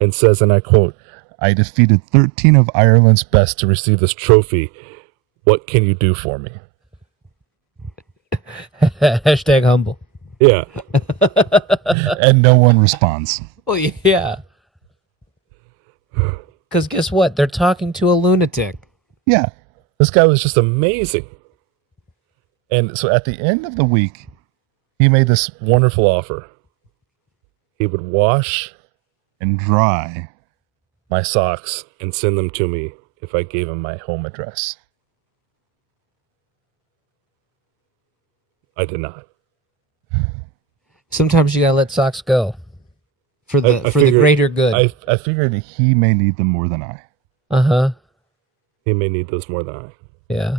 and says, and I quote, "I defeated 13 of Ireland's best to receive this trophy. What can you do for me?" Hashtag humble. Yeah. And no one responds. Well, yeah. Because guess what? They're talking to a lunatic. Yeah. This guy was just amazing. And so at the end of the week, he made this wonderful offer. He would wash And dry. my socks and send them to me if I gave him my home address. I did not. Sometimes you gotta let socks go for the I for the figured- greater good. I figured He may need them more than I. Uh-huh. he may need those more than I. Yeah.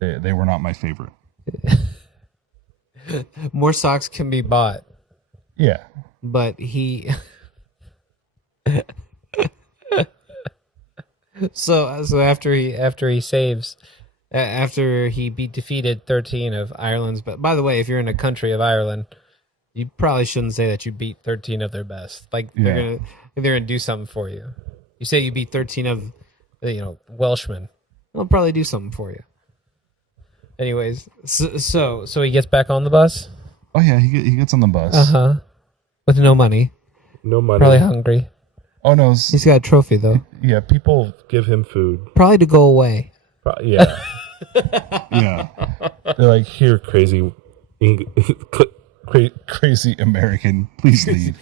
They were not my favorite. More socks can be bought, Yeah. but he so after he saves after he defeated 13 of Ireland's, but by the way, if you're in a country of Ireland, you probably shouldn't say that you beat 13 of their best. Like they're gonna do something for you. You say you beat 13 of Welshmen, they'll probably do something for you. Anyways, so he gets back on the bus. Oh, yeah. He gets on the bus. Uh-huh. With no money. No money. Probably hungry. Oh, no. He's got a trophy, though. Yeah, people give him food. Probably to go away. Yeah. Yeah. They're like, "Here, crazy Crazy American. Please leave.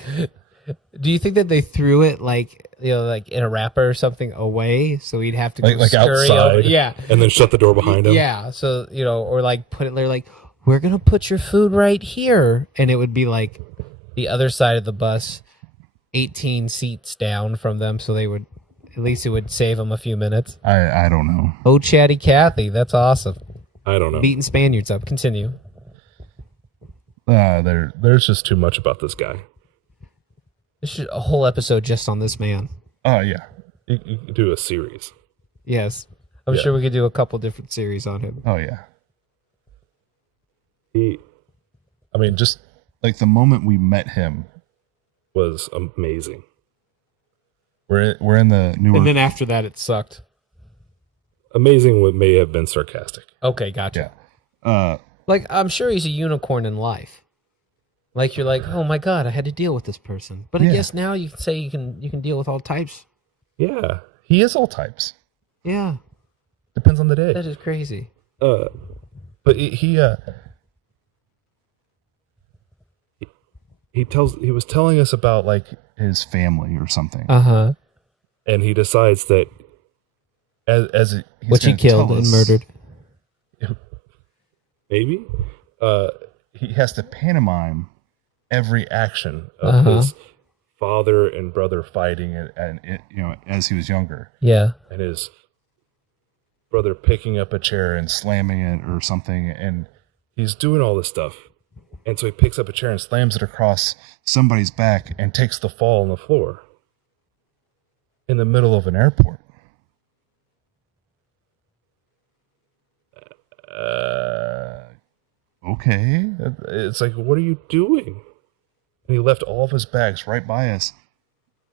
Do you think that they threw it like in a wrapper or something away, so he'd have to go like scurry outside, over? Yeah, and then shut the door behind him." yeah. So or like put it there, like we're gonna put your food right here, and it would be like the other side of the bus, 18 seats down from them, so they would at least it would save them a few minutes. I don't know. Oh, Chatty Cathy, that's awesome. I don't know. Beating Spaniards up. Continue. There's just too much about this guy. This should a whole episode just on this man. Oh, yeah. You could do a series. Yes, I'm Yeah. sure we could do a couple different series on him. Oh, yeah. Just Like the moment we met him, was amazing. we're in the Newark. And then after that, it sucked. Amazing what may have been sarcastic. Okay, gotcha. Yeah. Like, I'm sure he's a unicorn in life. Like, you're like, oh my God, I had to deal with this person. But I Yeah. guess now you can say you can deal with all types. Yeah. He is all types. Yeah, Depends on the day. that is crazy. But he was telling us about like, His family or something. Uh-huh. and he decides that As he's Which he gonna killed tell and us, murdered. maybe He has to pantomime every action of Uh-huh. his father and brother fighting and as he was younger, Yeah. and his brother picking up a chair and slamming it or something, and he's doing all this stuff. And so he picks up a chair and slams it across somebody's back. and takes the fall on the floor in the middle of an airport. Okay. It's like, what are you doing? And he left all of his bags right By us.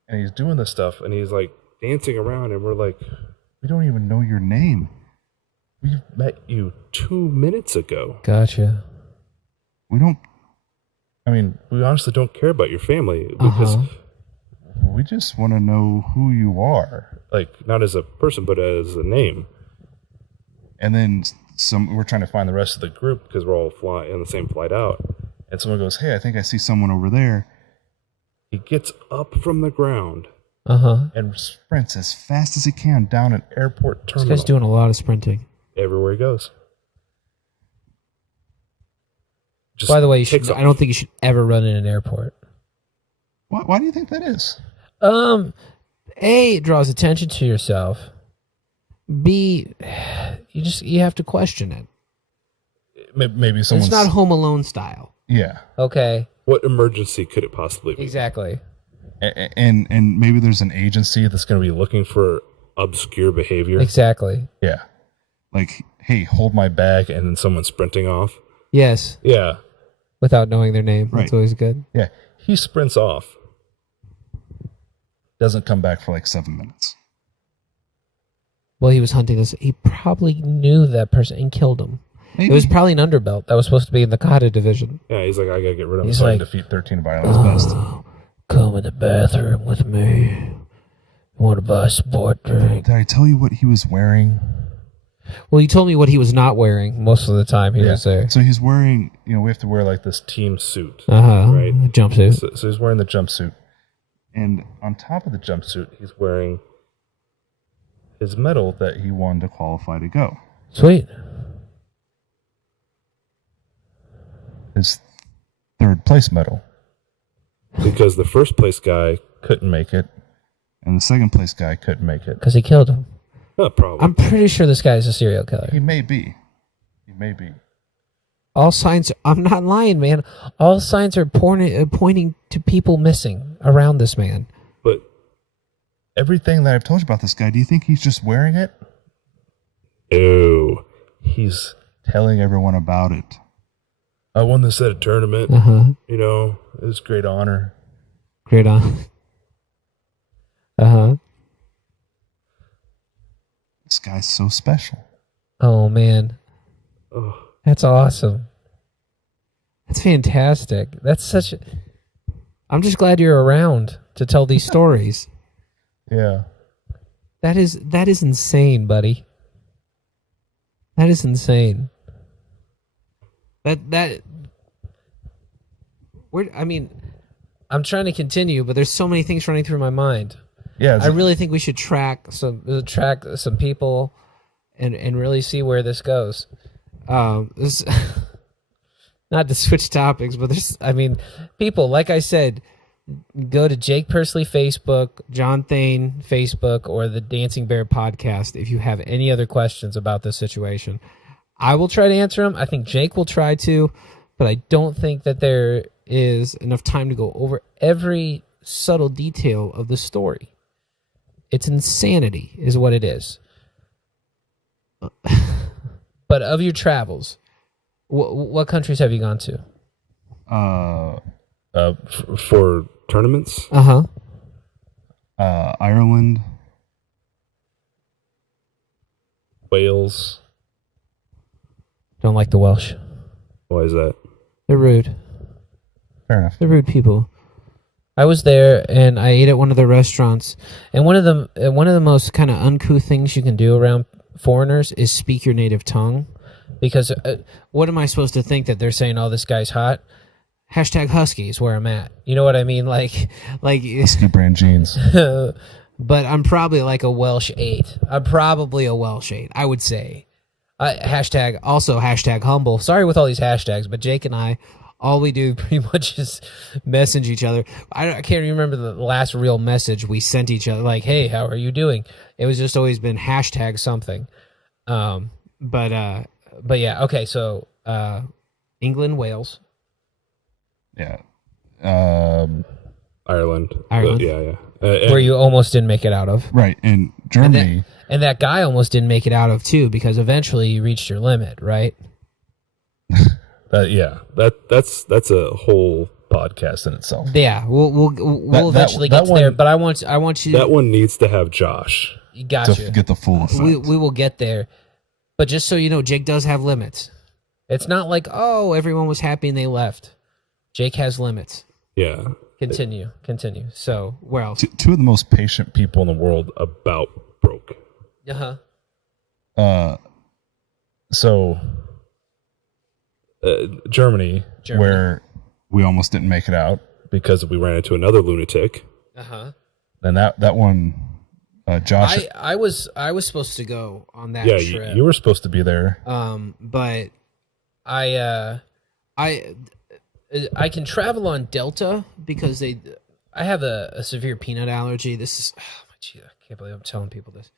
and he's doing this stuff, and he's like dancing around, and we're like, We don't even know your name. "We met you 2 minutes ago." Gotcha. We don't. We honestly don't care about your family because, Uh-huh. We just want to know who you are. like, not as a person, but as a name. And then We're trying to find the rest of the group because we're all flying on the same flight out. And someone goes, hey, I think I see someone over there. he gets up from the ground Uh-huh. and Sprints as fast as he can down an airport This terminal guy's doing a lot of sprinting. everywhere he goes. Just By the way, takes I off. don't think you should ever run in an airport. Why do you think that is? A, it draws attention to yourself. B, you have to question it. Maybe someone's... It's not Home Alone style. Yeah. Okay. What emergency could it possibly be? Exactly. And maybe there's an agency that's It's going to be looking for obscure behavior. Exactly. yeah, like, hey, hold my Bag, and then someone sprinting off. Yes. Yeah. Without knowing their name. Right. That's always good. yeah. He sprints off. Doesn't come back for like 7 minutes. Well, he was hunting this. He probably knew that person and killed him. Maybe. It was probably an underbelt that was supposed to be in the Kata division. Yeah, he's like, I got to get rid of him. He's So I like, Defeat 13 violence best. come in the bathroom with me. Want to buy a sport drink? Did I tell you what he was wearing? Well, you told me what he was not wearing most of the time he was there. So he's wearing, we have to wear like this team suit. Right. Jumpsuit. So he's wearing the jumpsuit. And on top of the jumpsuit, he's wearing his medal that he won to qualify to go. Sweet. His third place medal. because the first place guy Couldn't make it. And the second place guy couldn't make it. Because he killed him. probably. I'm pretty sure this guy is a serial killer. He may be. He may be. All signs, I'm not lying, man. All signs are pointing to people missing around this man. But Everything that I've told you about this guy, do you think he's just wearing it? ew, He's telling everyone about it. I won this at a tournament. Uh-huh. It was great honor. Great on. Uh-huh. This guy's so special. Oh, man. Oh, That's awesome. That's fantastic. That's such... I'm just glad you're around to tell these stories. Yeah. That is insane, buddy. That is insane. I'm trying to continue, but there's so many things running through my mind. Yeah. I really think we should track some people and really see where this goes. This, not to switch topics, but people, like I said, go to Jake Pursley Facebook, John Thane Facebook, or the Dancing Bear Podcast if you have any other questions about this situation. I will try to answer them. I think Jake will try to, but I don't think that there is enough time to go over every subtle detail of the story. It's insanity is what it is. But of your travels, what countries have you gone to? for tournaments. Ireland, Wales. Don't like the Welsh. Why is that? They're rude. fair enough. They're rude people. I was there and I ate at one of the restaurants, and one of the most kind of uncouth things you can do around foreigners is speak your native tongue, because what am I supposed to think that they're saying? Oh, this guy's hot. Hashtag Husky is where I'm at. You know what I mean? Like Husky brand jeans. But I'm probably like a Welsh 8. I'm probably a Welsh 8, I would say. Hashtag humble. Sorry with all these hashtags, but Jake and I, all we do pretty much is message each other. I can't remember the last real message we sent each other, like, hey, how are you doing? It was just always been hashtag something. But yeah, okay, so England, Wales. Yeah. Ireland. Ireland. Yeah. Where you almost didn't make it out of. Right. And Germany. And that guy almost didn't make it out of, too, because eventually you reached your limit, right? That's a whole podcast in itself. Yeah, we'll eventually get to there, but I want you... That one needs to have Josh. You got to get the full effect. We will get there. But just so you know, Jake does have limits. It's not like, oh, everyone was happy and they left. Jake has limits. Yeah. Continue. So, where else? Two of the most patient People in the world about broke. So, Germany, where we almost didn't make it out because we ran into another lunatic. And that one, Josh. I was supposed to go on that trip. Yeah, you were supposed to be there. But I can travel on Delta because I have a severe peanut allergy. This is, oh my Gee, I can't believe I'm telling people this.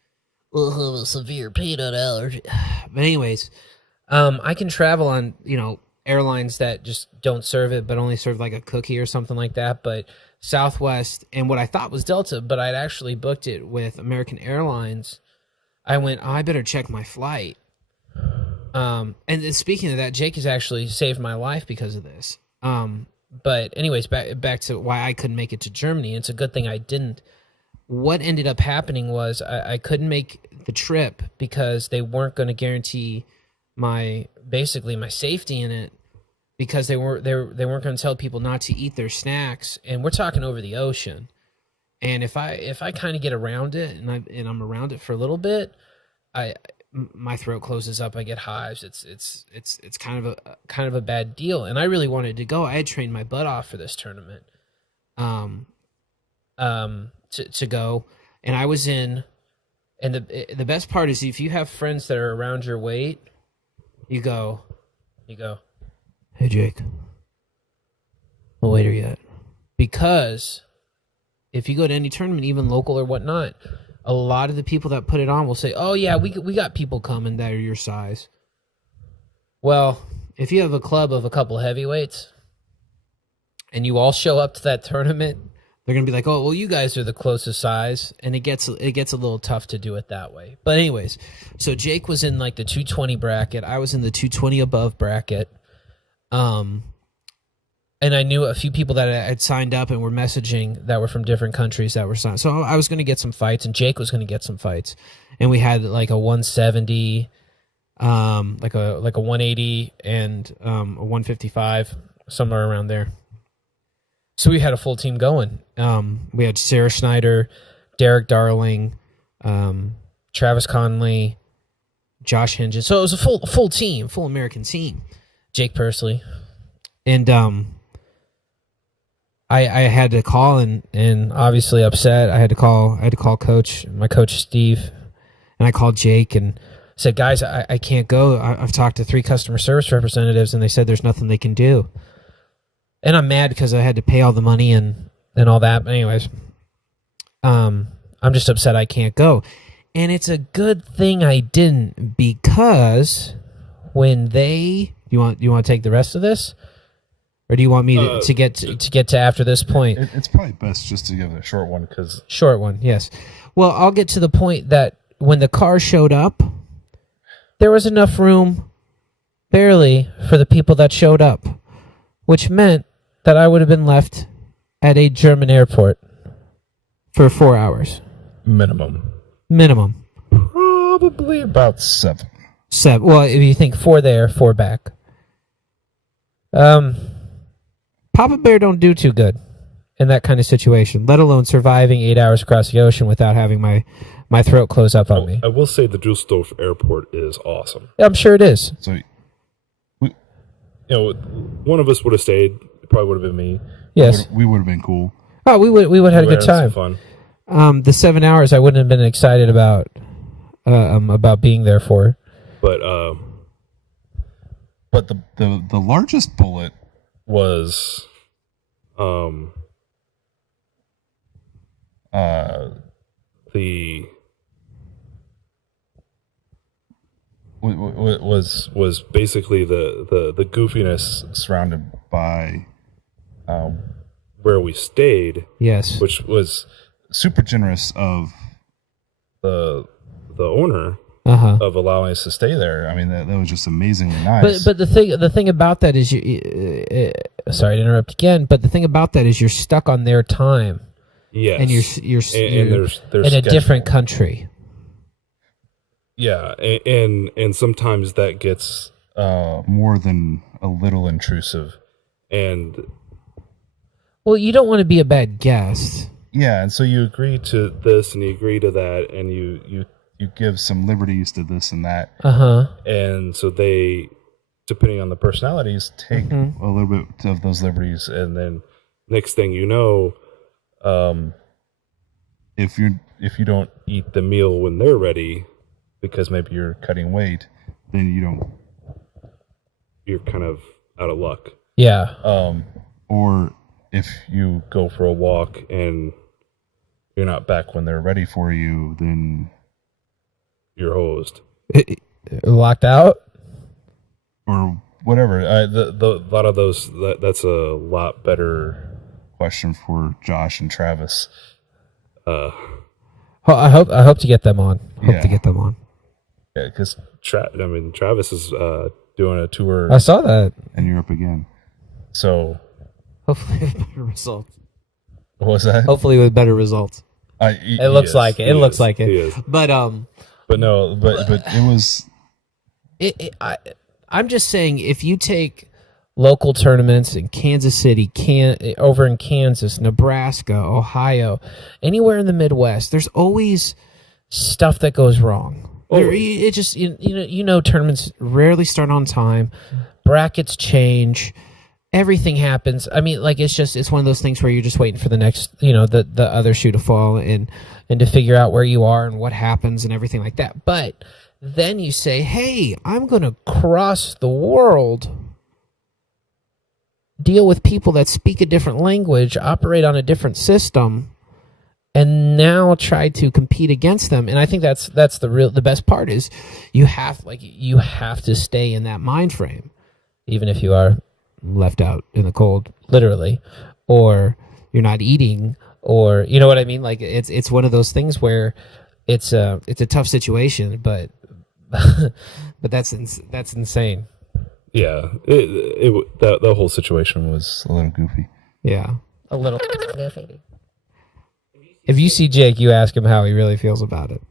We'll have a severe peanut allergy. But anyways, I can travel on, airlines that just don't serve it, but only serve like a cookie or something like that. But Southwest and what I thought was Delta, but I'd actually booked it with American Airlines. I went, I better check my flight. And then speaking of that, Jake has actually saved my life because of this. But anyways, back to why I couldn't make it to Germany. It's a good thing I didn't. What ended up happening was I couldn't make the trip because they weren't going to guarantee my safety in it, because they weren't going to tell people not to eat their snacks, and we're talking over the ocean. And if I kind of get around it and I'm around it for a little bit, my throat closes up. I get hives. It's kind of a bad deal. And I really wanted to go. I had trained my butt off for this tournament, to go, and I was in. And the best part is, if you have friends that are around your weight, you go, hey Jake, what weight are you at? Because if you go to any tournament, even local or whatnot, a lot of the people that put it on will say, oh yeah, we got people coming that are your size. Well, if you have a club of a couple heavyweights and you all show up to that tournament, they're going to be like, oh, well, you guys are the closest size, and it gets a little tough to do it that way. But anyways, so Jake was in like the 220 bracket. I was in the 220 above bracket. And I knew a few people that had signed up and were messaging that were from different countries that were signed. So I was going to get some fights, and Jake was going to get some fights. And we had like a 170, like a 180, and a 155, somewhere around there. So we had a full team going. We had Sarah Schneider, Derek Darling, Travis Conley, Josh Hinges. So it was a full team, full American team. Jake Pursley. And I had to call and obviously upset. I had to call my coach Steve, and I called Jake and said, guys, I can't go. I've talked to 3 customer service representatives, and they said there's nothing they can do. And I'm mad because I had to pay all the money and all that. But anyways, I'm just upset I can't go. And it's a good thing I didn't, because when you want to take the rest of this, or do you want me to get to after this point? It's probably best just to give it a short one, because short one, yes. Well, I'll get to the point that when the car showed up, there was enough room, barely, for the people that showed up, which meant that I would have been left at a German airport for 4 hours. Minimum. probably about 7. Well, if you think 4 there, 4 back. Papa Bear don't do too good in that kind of situation, let alone surviving 8 hours across the ocean without having my throat close up on me. I will say the Düsseldorf airport is awesome. Yeah, I'm sure it is. So, one of us would have stayed. It probably would have been me. Yes, we would have been cool. Oh, we would have had a good time. Some fun. The 7 hours I wouldn't have been excited about being there for. But the largest bullet was was basically the goofiness surrounded by where we stayed. Yes, which was super generous of the owner of allowing us to stay there. I mean, that was just amazingly nice. But the thing about that is sorry to interrupt again, but the thing about that is you're stuck on their time. Yes, and you're there's in a different country. Yeah, and sometimes that gets more than a little intrusive. And well, you don't want to be a bad guest. Yeah, and so you agree to this and you agree to that, and you give some liberties to this and that. And so they, depending on the personalities, take a little bit of those liberties, and then next thing you know, if you don't eat the meal when they're ready, because maybe you're cutting weight, then you're kind of out of luck. Yeah. Or if you go for a walk and you're not back when they're ready for you, then you're hosed Locked out? or whatever. A lot of those. That's a lot better question for Josh and Travis. I hope to get them on. Hope to get them on. Yeah, because Travis is doing a tour I saw that. in Europe again. So Hopefully with better results. what was that? Hopefully with better results. It looks like it. It looks like it. He is. But No, but It was I'm just saying, if you take local tournaments in Kansas City, over in Kansas, Nebraska, Ohio, anywhere in the Midwest, there's always stuff that goes wrong. It just tournaments rarely start on time. Brackets change. Everything happens. I mean, like it's one of those things where you're just waiting for the next, the other shoe to fall and to figure out where you are and what happens and everything like that. But then you say, hey, I'm going to cross the world, deal with people that speak a different language, operate on a different system, and now try to compete against them. And I think that's the best part is you have to stay in that mind frame, even if you are left out in the cold, literally, or you're not eating, or you know what I mean. Like it's one of those things where it's a tough situation, but that's insane. Yeah, the whole situation was a little goofy. Yeah, a little. If you see Jake, you ask him how he really feels about it.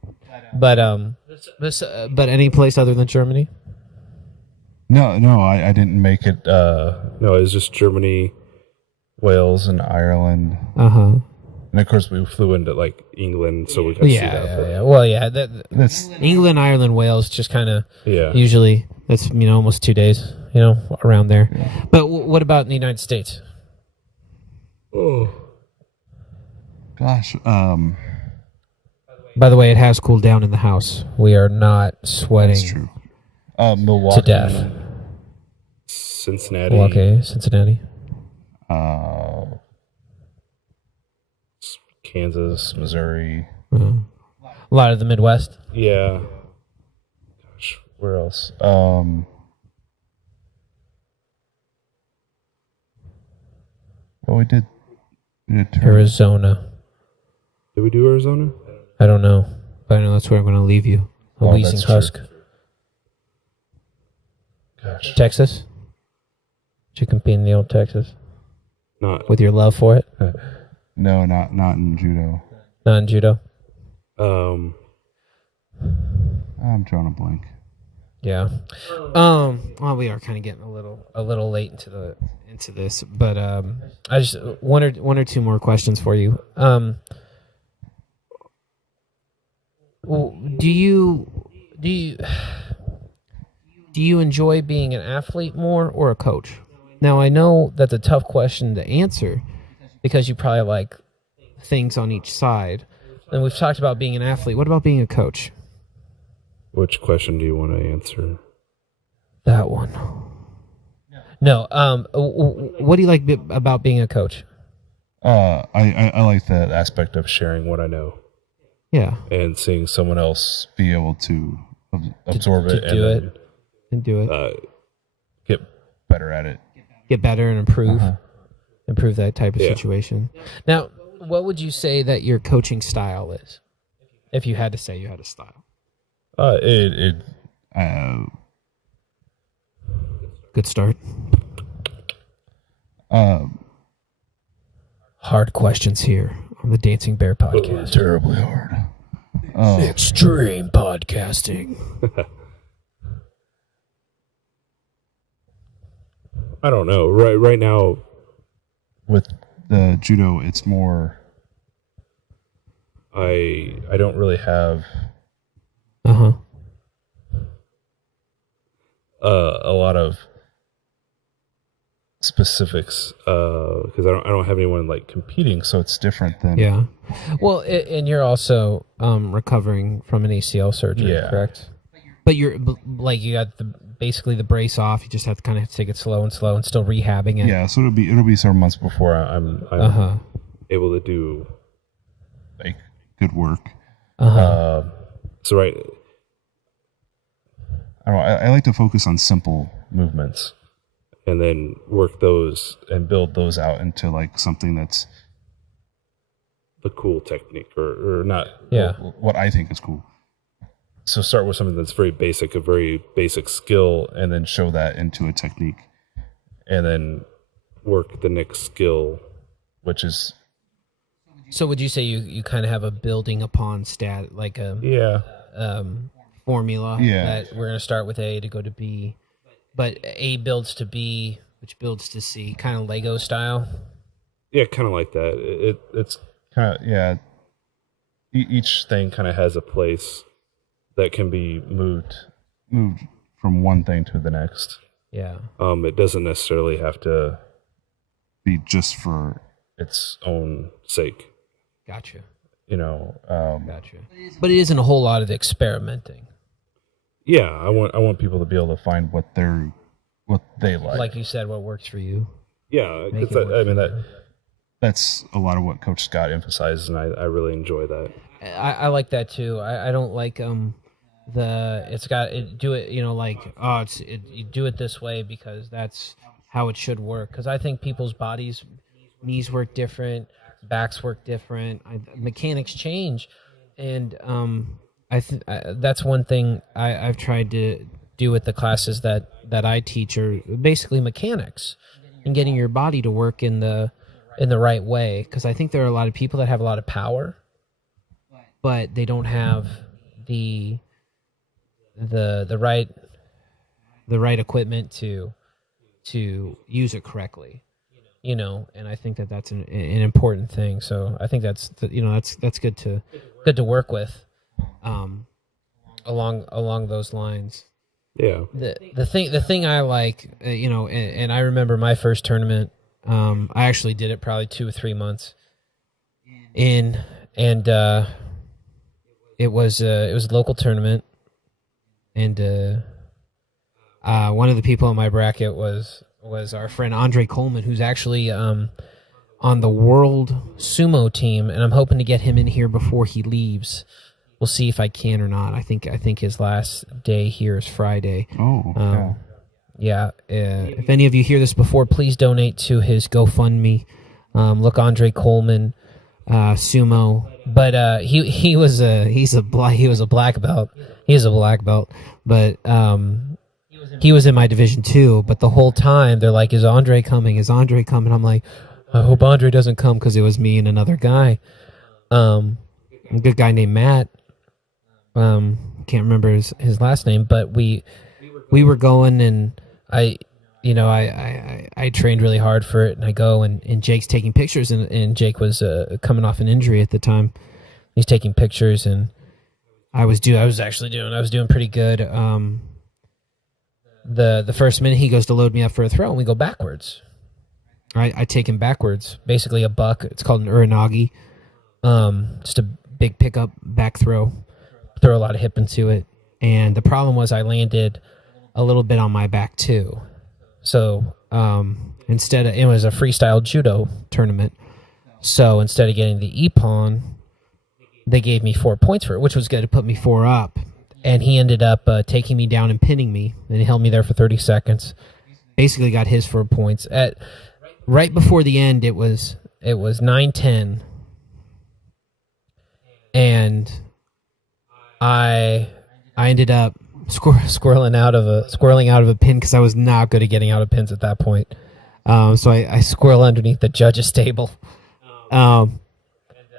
But any place other than Germany? No, I didn't make it. no, it was just Germany, Wales, and Ireland. And of course, we flew into like England, so we could see that. Yeah. Well, yeah, That's England, Ireland, Wales, just kind of Yeah. usually that's almost 2 days, around there. Yeah. But what about in the United States? Oh, gosh. By the way, it has cooled down in the house. We are not sweating That's true. Milwaukee, to death. Cincinnati. Okay, Cincinnati. Kansas, Missouri. A lot of the Midwest. Yeah. Gosh, where else? Well, we did Arizona. Did we do Arizona? I don't know, but I know that's where I'm going to leave you. A Oh, Wheezing that's true. Husk. Gosh, Texas? Did you compete in the old Texas not. with your love for it? no, not in judo. Not in judo. Um, I'm drawing a blank. Yeah. Well, we are kind of getting a little late into this, but I just one or two more questions for you. Do you enjoy being an athlete more or a coach? Now, I know that's a tough question to answer because you probably like things on each side. And we've talked about being an athlete. What about being a coach? which question do you want to answer? That one. No. What do you like about being a coach? I like that Aspect of sharing what I know Yeah. and seeing someone else be able to absorb it do and it and do it. get better at it. Get better and improve. Uh-huh. Improve that type of Yeah. situation. Now, what would you say that your coaching style is? If you had to say you had a style. Good start. Hard questions here on the Dancing Bear Podcast. Terribly hard. Extreme podcasting. I don't know. Right now, With the judo, it's more. I don't really have Uh-huh. a lot of specifics because I don't have anyone like competing. So it's different than. Yeah. Well, and you're also recovering from an ACL surgery, Yeah. correct? But you got basically the brace off. You just have to kind of take it slow and still rehabbing it. Yeah, so it'll be several months before. I'm Uh-huh. able to do make good work. So right, I don't know, I like to focus on simple movements, and then work those and build those out into like something that's the cool technique, or not. Yeah. What I think is cool. So start with something that's very basic, a very basic skill, And then show that into a technique, and then work the next skill. which is So would you say you kind of have a building upon stat, like a formula Yeah. that we're going to start with A to go to B, but A builds to B, which builds to C, kind of Lego style? Yeah, kind of like that. It's kind of, yeah. each thing kind of has a place that can be moved From one thing to the next. Yeah. It doesn't necessarily have to Be just for, its own sake. Gotcha. Gotcha. But it isn't a whole lot of experimenting. Yeah, I want people to be able to find what they like. Like you said, what works for you. Yeah, Make because it work I mean for that you. That's a lot of what Coach Scott emphasizes, and I really enjoy that. I like that too. I don't like do it, you do it this way because that's how it should work. Because I think people's bodies, knees work different, backs work different, mechanics change, and that's one thing I've tried to do with the classes that I teach are basically mechanics and getting your body to work in the right way. Because I think there are a lot of people that have a lot of power, but they don't have the right equipment to use it correctly, and I think that's an important thing. So I think that's good to work with, along those lines. Yeah. The thing I like, and I remember my first tournament. I actually did it probably 2 or 3 months in, and it was a local tournament, and one of the people in my bracket was our friend Andre Coleman, who's actually on the world sumo team, and I'm hoping to get him in here before he leaves. We'll see if I can or not. I think his last day here is Friday. Oh, yeah. If any of you hear this before, please donate to his GoFundMe. Look, Andre Coleman, sumo. But he was a black belt. He's a black belt. But he was in my division too. But the whole time they're like, "Is Andre coming? Is Andre coming?" I'm like, "I hope Andre doesn't come," because it was me and another guy. A good guy named Matt. Can't remember his last name, but we were going, and I trained really hard for it, and I go, and Jake's taking pictures, and Jake was coming off an injury at the time. He's taking pictures, and I was doing pretty good. The first minute he goes to load me up for a throw, and we go backwards. I take him backwards, basically a buck. It's called an uranagi. Just a big pickup back throw a lot of hip into it, and the problem was I landed a little bit on my back too. So instead of, it was a freestyle judo tournament, so instead of getting the ippon, they gave me 4 points for it, which was good to put me 4 up. And he ended up taking me down and pinning me, and he held me there for 30 seconds. Basically got his 4 points. Right before the end, it was 9-10, and I ended up squirreling out of a pin because I was not good at getting out of pins at that point. So I squirrel underneath the judge's table, and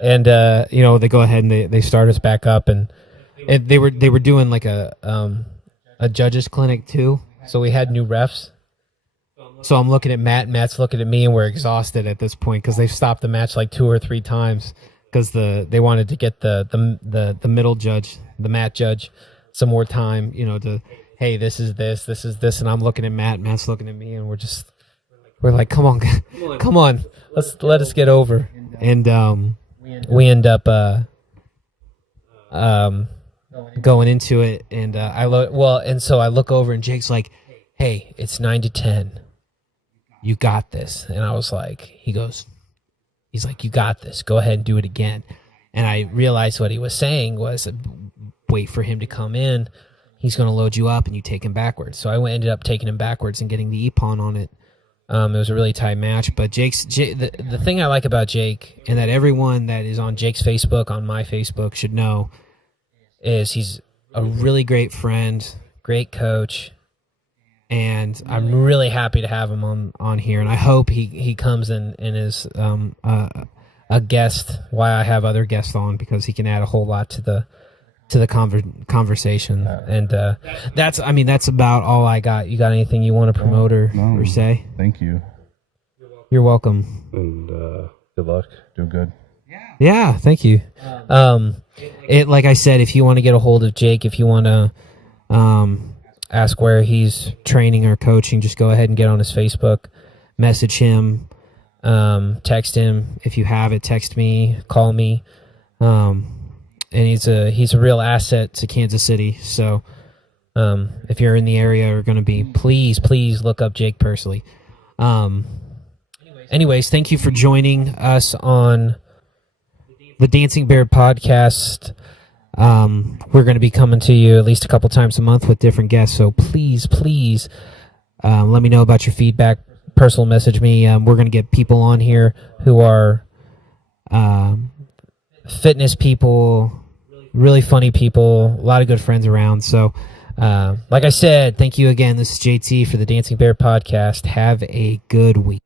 they go ahead and they start us back up, and they were doing like a judges clinic too. So we had new refs. So I'm looking at Matt, Matt's looking at me, and we're exhausted at this point because they've stopped the match like 2 or 3 times because they wanted to get the middle judge, the Matt judge, some more time, to, hey, this is this, and I'm looking at Matt, Matt's looking at me, and we're like, come on, let us get over, and we end up going into it, and so I look over, and Jake's like, hey, it's 9-10, you got this, and I was like, he's like, you got this, go ahead and do it again. And I realized what he was saying was, wait for him to come in. He's going to load you up, and you take him backwards. So I ended up taking him backwards and getting the ippon on it. It was a really tight match. But the thing I like about Jake, and that everyone that is on Jake's Facebook, on my Facebook, should know, is he's a really great friend, great coach, and I'm really happy to have him on here. And I hope he comes and is a guest. Why I have other guests on, because he can add a whole lot to the conversation. And that's about all I got. You got anything you want to promote or say? Thank you. You're welcome. And good luck. Do good. Yeah, thank you. Like I said, if you want to get a hold of Jake, if you want to ask where he's training or coaching, just go ahead and get on his Facebook, message him, text him. If you have it, text me, call me. And he's a real asset to Kansas City. So if you're in the area or going to be, please look up Jake Pursley. Anyways, thank you for joining us on the Dancing Bear Podcast. We're going to be coming to you at least a couple times a month with different guests. So please let me know about your feedback. Personal message me. We're going to get people on here who are fitness people, really funny people, a lot of good friends around. So, like I said, thank you again. This is JT for the Dancing Bear Podcast. Have a good week.